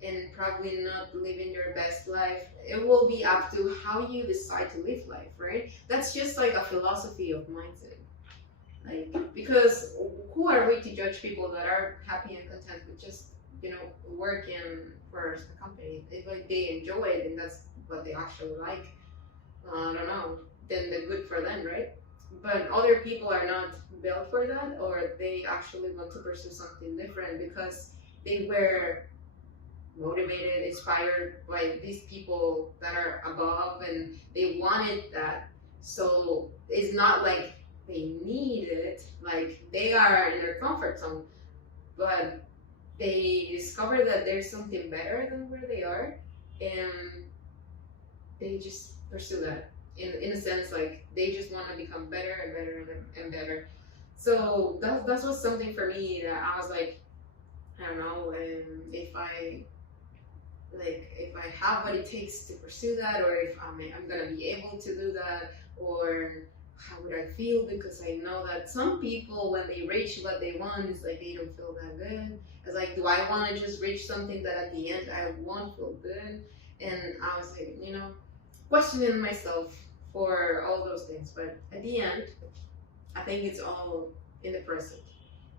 and probably not living your best life, it will be up to how you decide to live life, right? That's just like a philosophy of mindset. Like, because who are we to judge people that are happy and content with just, working for the company? If like they enjoy it and that's what they actually like, I don't know, then they're good for them, right? But other people are not built for that, or they actually want to pursue something different because they were motivated, inspired by these people that are above and they wanted that. So it's not like they need it, like they are in their comfort zone, but they discover that there's something better than where they are and they just pursue that. In a sense, like they just want to become better and better and better. So that was something for me that I was like, I don't know, if I have what it takes to pursue that, or if I'm gonna be able to do that, or how would I feel? Because I know that some people, when they reach what they want, it's like they don't feel that good. It's like, do I want to just reach something that at the end I won't feel good? And I was like, questioning myself for all those things. But at the end, I think it's all in the present.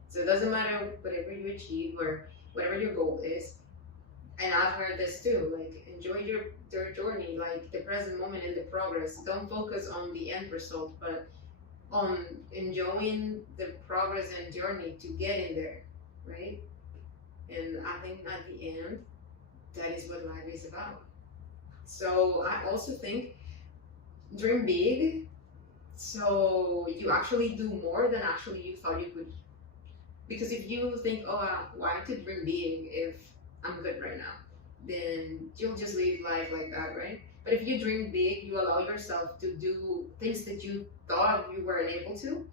So it doesn't matter whatever you achieve or whatever your goal is. And I've heard this too, like enjoy your journey, like the present moment and the progress. Don't focus on the end result, but on enjoying the progress and journey to get in there, right? And I think at the end, that is what life is about. So I also think dream big, so you actually do more than actually you thought you could. Because if you think, why to dream big if I'm good right now, then you'll just live life like that, right? But if you dream big, you allow yourself to do things that you thought you weren't able to.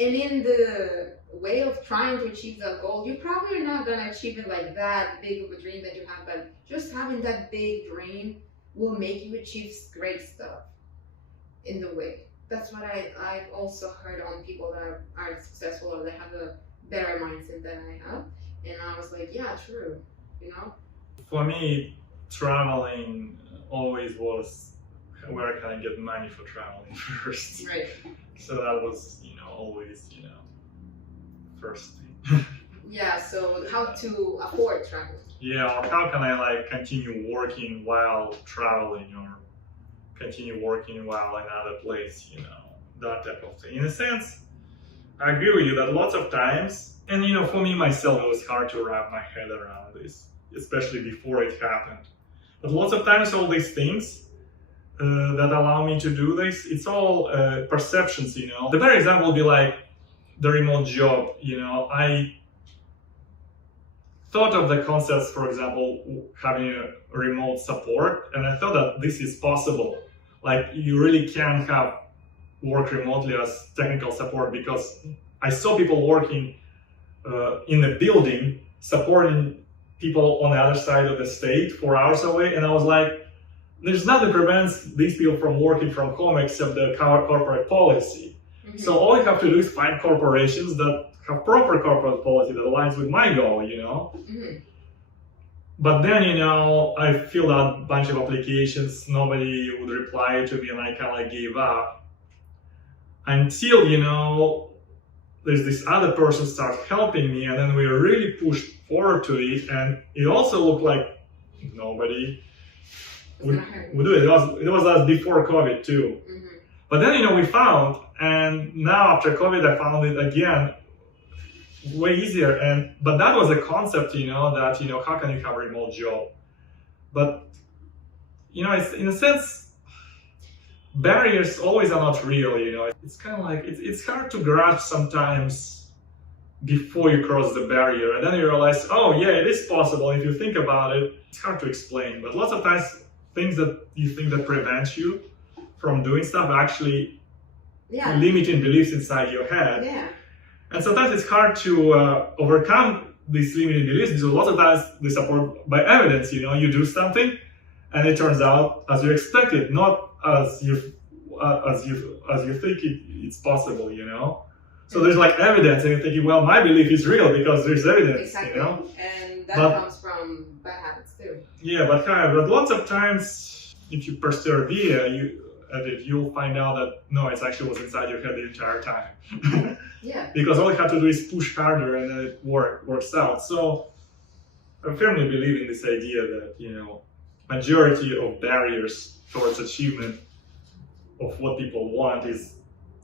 And in the way of trying to achieve that goal, you probably are not going to achieve it like that big of a dream that you have, but just having that big dream will make you achieve great stuff in the way. That's what I've also heard on people that are successful or that have a better mindset than I have. And I was like, yeah, true, For me, traveling always was where can I get money for traveling first. Right. So that was, always, first thing. Yeah, so how to afford travel. Yeah, or how can I continue working while traveling, or continue working while in another place, that type of thing. In a sense, I agree with you that lots of times, and for me myself, it was hard to wrap my head around this, especially before it happened. But lots of times, all these things that allow me to do this, it's all perceptions, The better example would be like the remote job, I thought of the concepts, for example, having a remote support, and I thought that this is possible. Like, you really can have work remotely as technical support, because I saw people working in the building, supporting people on the other side of the state 4 hours away, and I was like, there's nothing prevents these people from working from home except the corporate policy. Mm-hmm. So all you have to do is find corporations that have proper corporate policy that aligns with my goal, Mm-hmm. But then, I filled out a bunch of applications, nobody would reply to me, and I kind of gave up. Until, there's this other person starts helping me, and then we really pushed forward to it, and it also looked like nobody would do it. It was us before COVID too. Mm-hmm. But then, we found, and now after COVID, I found it again way easier. But that was a concept, that, how can you have a remote job? But, it's in a sense, barriers always are not real, It's kind of like, it's hard to grasp sometimes before you cross the barrier. And then you realize, oh yeah, it is possible. If you think about it, it's hard to explain. But lots of times, things that you think that prevent you from doing stuff actually limiting beliefs inside your head. Yeah. And sometimes it's hard to overcome these limiting beliefs because lots of times they support by evidence. You do something and it turns out as you expected, not as you think it's possible. So there's like evidence, and you're thinking, well, my belief is real because there's evidence. Exactly. And that comes from bad habits too. Yeah, but lots of times, if you persevere, you'll find out that no, it actually was inside your head the entire time. Yeah. Because all you have to do is push harder, and then it works out. So I firmly believe in this idea that majority of barriers towards achievement of what people want is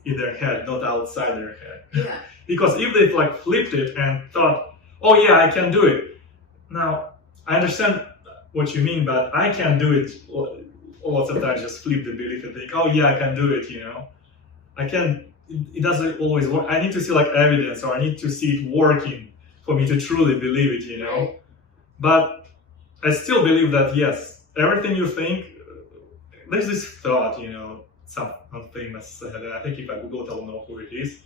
in their head, not outside their head. Yeah. Because if they flipped it and thought, oh yeah, I can do it. Now, I understand what you mean, but I can do it. Lots of times just flip the belief and think, oh yeah, I can do it, I can, it doesn't always work. I need to see evidence, or I need to see it working for me to truly believe it, Right. But I still believe that yes, everything you think, there's this thought, some famous said, I think if I Google it, I'll know who it is.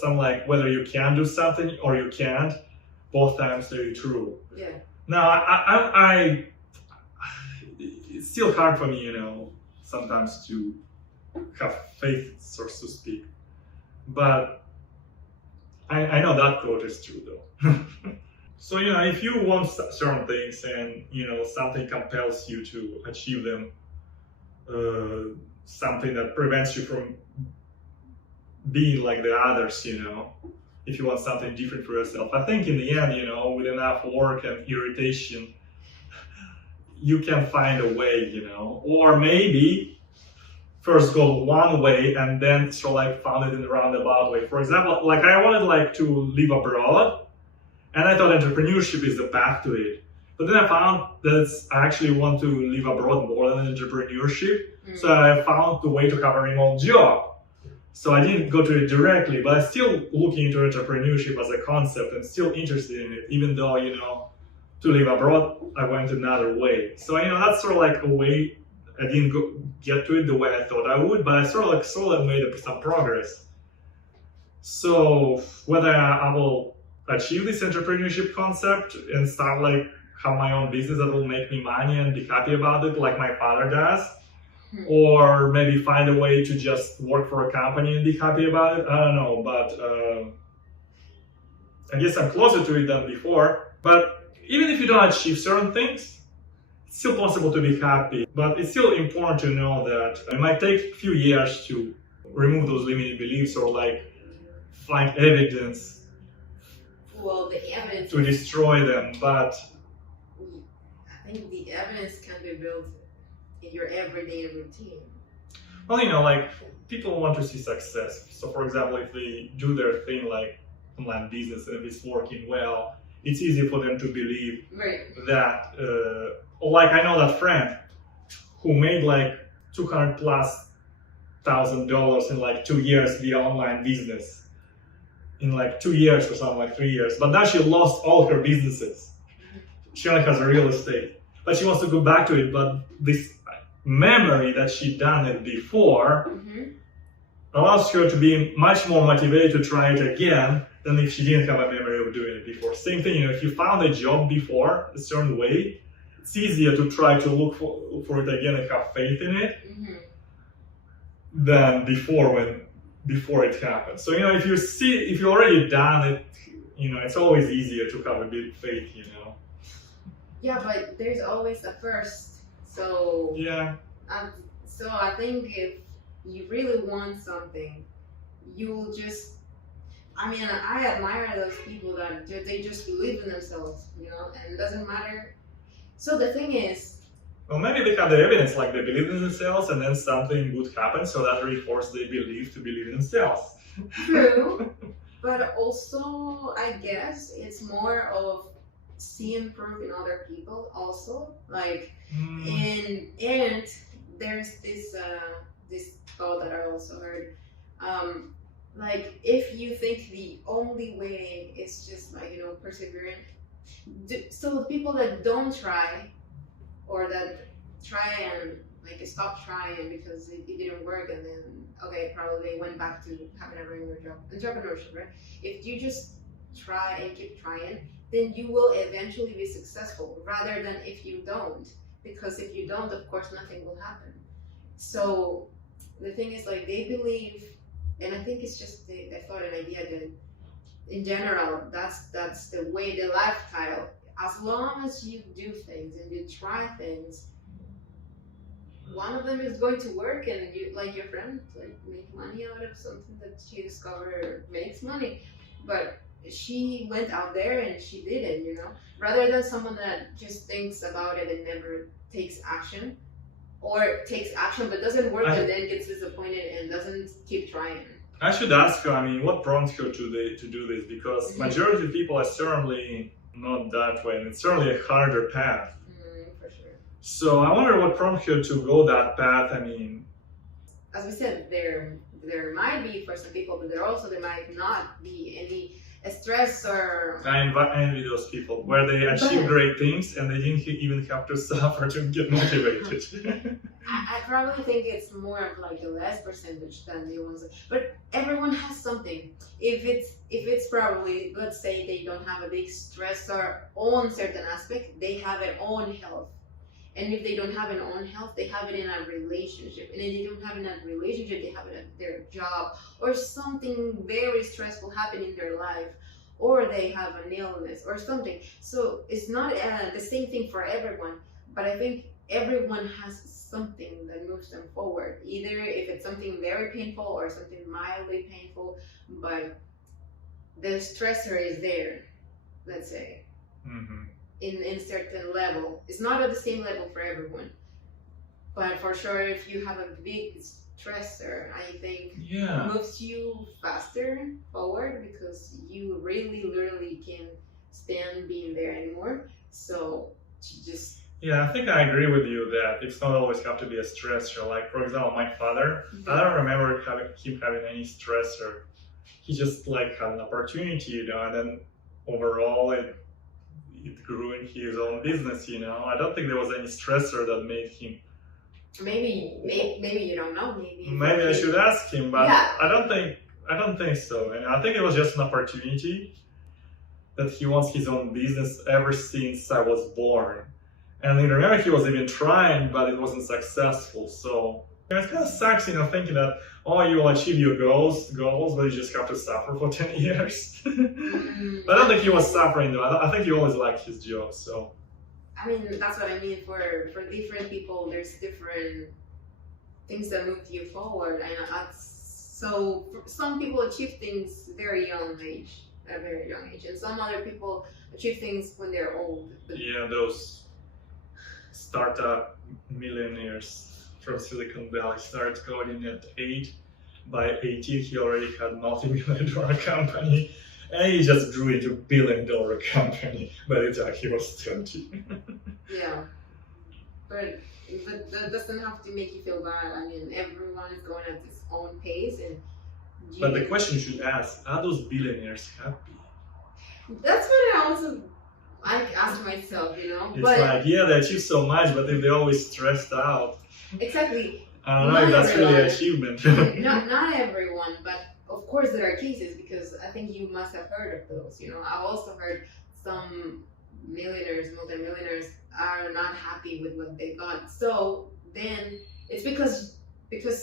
Some whether you can do something or you can't, both times they're true. Yeah. Now, I it's still hard for me, sometimes to have faith, so to speak. But I know that quote is true, though. So, if you want certain things and, something compels you to achieve them, something that prevents you from being like the others, if you want something different for yourself. I think in the end, with enough work and irritation, you can find a way, or maybe first go one way and then found it in a roundabout way. For example, I wanted to live abroad, and I thought entrepreneurship is the path to it. But then I found that I actually want to live abroad more than entrepreneurship. Mm. So I found the way to have a remote job. So I didn't go to it directly, but I'm still looking into entrepreneurship as a concept and still interested in it, even though, to live abroad, I went another way. So, that's a way, I didn't get to it the way I thought I would, but I slowly made some progress. So whether I will achieve this entrepreneurship concept and start have my own business that will make me money and be happy about it like my father does, or maybe find a way to just work for a company and be happy about it, I don't know, but I guess I'm closer to it than before. But even if you don't achieve certain things, it's still possible to be happy. But it's still important to know that it might take a few years to remove those limiting beliefs or find evidence to destroy them. But I think the evidence can be built in your everyday routine. Well, people want to see success. So, for example, if they do their thing online business and if it's working well, it's easy for them to believe that. I know that friend who made $200,000+ in 2 years via online business. In 2 years or something, 3 years. But now she lost all her businesses. She only has a real estate. But she wants to go back to it. But this memory that she done it before allows her to be much more motivated to try it again than if she didn't have a memory of doing it before. Same thing, if you found a job before a certain way, it's easier to try to look for it again and have faith in it than before it happened. So, if you already done it, it's always easier to have a big faith, Yeah, but there's always a first. So yeah. So I think if you really want something, you'll just I mean, I admire those people that they just believe in themselves, you know, and it doesn't matter. So the thing is, well, maybe they have the evidence, like they believe in themselves, and then something good happens, so that reinforces their belief to believe in themselves. true, but also I guess it's more of seeing proof in other people also, like, and there's this thought that I also heard, like if you think the only way is just like, you know, persevering, so the people that don't try, or that try and like stop trying because it didn't work, and then okay, probably they went back to having a regular job, entrepreneurship, right? If you just try and keep trying, then you will eventually be successful, rather than if you don't, because if you don't, of course nothing will happen. So the thing is, like, they believe, and I think it's just the thought and idea that in general, that's the way, the lifestyle. As long as you do things and you try things, one of them is going to work, and you, like your friend, like make money out of something that she discovered makes money. But she went out there and she did it, you know, rather than someone that just thinks about it and never takes action, or takes action but doesn't work and then gets disappointed and doesn't keep trying. I should ask her, I mean, what prompts her to do this? Because majority of people are certainly not that way, and it's certainly a harder path. For sure. So I wonder what prompted her to go that path. I mean, as we said, there might be for some people, but there might not be any stress or... I envy those people where they achieve great things and they didn't even have to suffer to get motivated. I probably think it's more of like a less percentage than the ones, but everyone has something. If it's probably, let's say they don't have a big stressor on certain aspect, they have it on health. And if they don't have an own health, they have it in a relationship. And if they don't have it in a relationship, they have it at their job, or something very stressful happen in their life, or they have an illness or something. So it's not the same thing for everyone, but I think everyone has something that moves them forward. Either if it's something very painful or something mildly painful, but the stressor is there, let's say. In certain level. It's not at the same level for everyone, but for sure if you have a big stressor, I think moves you faster forward, because you really literally can't stand being there anymore. So just... Yeah, I think I agree with you that it's not always have to be a stressor. Like, for example, my father, I don't remember him having any stressor. He just like had an opportunity, you know, and then overall it grew in his own business, you know. I don't think there was any stressor that made him... Maybe you don't know. Maybe I should ask him, but I don't think so. And I think it was just an opportunity that he wants his own business ever since I was born. And I remember he was even trying, but it wasn't successful. So it kind of sucks, you know, thinking that, oh, you will achieve your goals, but you just have to suffer for 10 years. I don't think he was suffering though. I think he always liked his job, so. I mean, that's what I mean. For different people, there's different things that move you forward. And so some people achieve things at a very young age. And some other people achieve things when they're old. Yeah, those startup millionaires from Silicon Valley started coding at 8. By 18, he already had a multi-million-dollar company, and he just grew into a billion-dollar company by the time he was 20. Yeah, but that doesn't have to make you feel bad. I mean, everyone is going at his own pace, and but the question you should ask: are those billionaires happy? That's what I also ask myself, you know. It's like, yeah, they achieve so much, but if they're always stressed out. Exactly. I don't know if that's really an achievement. not everyone, but of course there are cases, because I think you must have heard of those. You know, I've also heard some millionaires, multimillionaires are not happy with what they got. So then it's because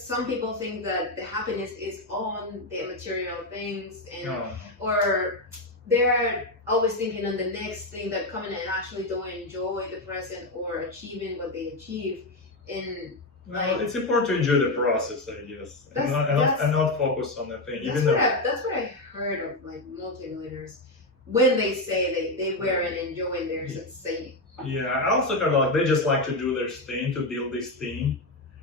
some people think that the happiness is on the material things, and or they're always thinking on the next thing that coming, and actually don't enjoy the present or achieving what they achieve. And Well, it's important to enjoy the process, I guess, and not focus on the thing. That's what I heard of like multimillionaires when they say they were and enjoying their success. Yeah, I also heard like they just like to do their thing, to build this thing,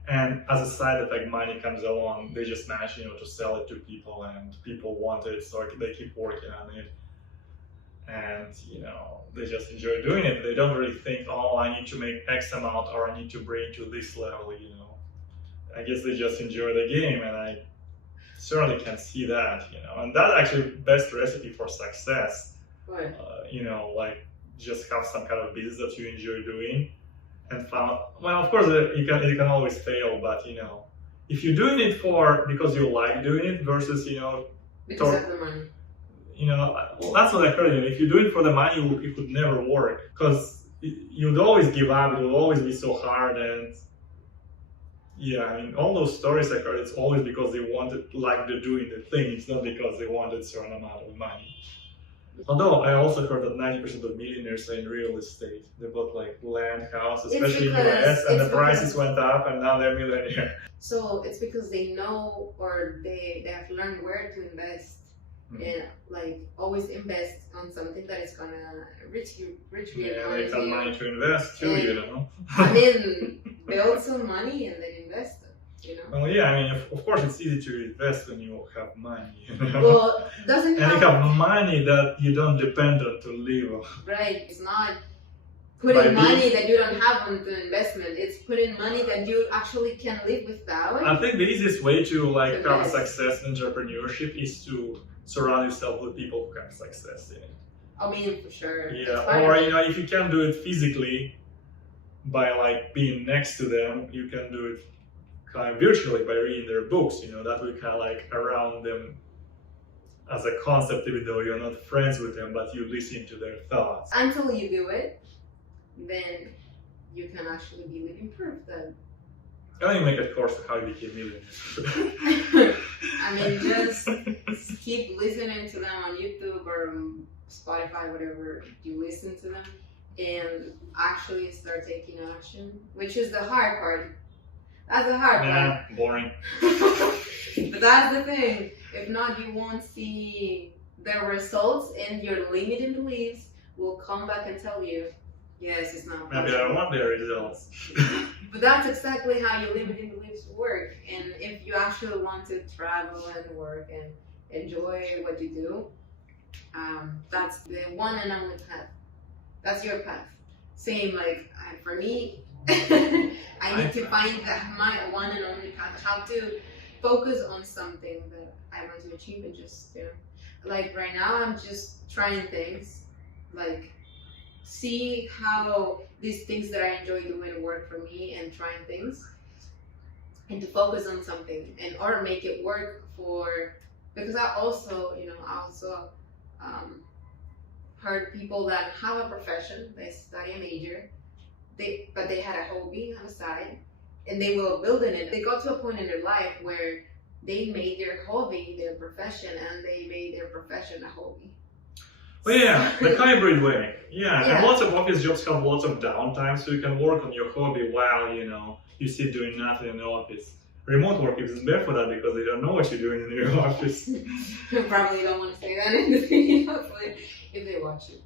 and as a side effect, money comes along. They just manage, to sell it to people, and people want it, so they keep working on it. And they just enjoy doing it. They don't really think, oh, I need to make X amount, or I need to bring to this level. I guess they just enjoy the game, and I certainly can see that. And that actually best recipe for success. Right. Like just have some kind of business that you enjoy doing, and found. Well, of course, you can always fail, but if you're doing it because you like doing it versus because of the money. Well, that's what I heard. If you do it for the money, it would never work, because you'd always give up. It would always be so hard, and all those stories I heard, it's always because they they're doing the thing. It's not because they wanted a certain amount of money. Although I also heard that 90% of millionaires are in real estate. They bought like land, house, especially in the US, and the prices went up, and now they're millionaires. So it's because they know, or they have learned where to invest. And like always invest on something that is gonna reach you. Yeah, they have money to invest too, And then build some money and then invest it, Well, yeah, of course it's easy to invest when you have money. Well, doesn't and you have money that you don't depend on to live. Right, it's not putting money that you don't have into investment. It's putting money that you actually can live without. I think the easiest way to have success in entrepreneurship is to surround yourself with people who have success in it. I mean, for sure. Yeah, or if you can't do it physically by being next to them, you can do it kind of virtually by reading their books. That way kind of around them as a concept, even though you're not friends with them, but you listen to their thoughts. Until you do it, then you can actually be living proof that. I think make a course of how you became millionaires. Just keep listening to them on YouTube or Spotify, whatever you listen to them, and actually start taking action, which is the hard part. That's the hard part. Boring. But that's the thing. If not, you won't see the results, and your limiting beliefs will come back and tell you, yes, it's not possible. Maybe I don't want the results. But that's exactly how your limiting beliefs work. And if you actually want to travel and work and enjoy what you do, that's the one and only path. That's your path. Same for me, I need to find my one and only path. How to focus on something that I want to achieve, and just right now I'm just trying things, see how these things that I enjoy doing work for me, and trying things, and to focus on something or make it work because I also heard people that have a profession, they study a major, but they had a hobby on the side, and they were building it. They got to a point in their life where they made their hobby their profession, and they made their profession a hobby. Well, yeah, the hybrid way. Yeah, and lots of office jobs have lots of downtime, so you can work on your hobby while you sit doing nothing in the office. Remote work isn't bad for that because they don't know what you're doing in your office. You probably don't want to say that in the video if they watch it.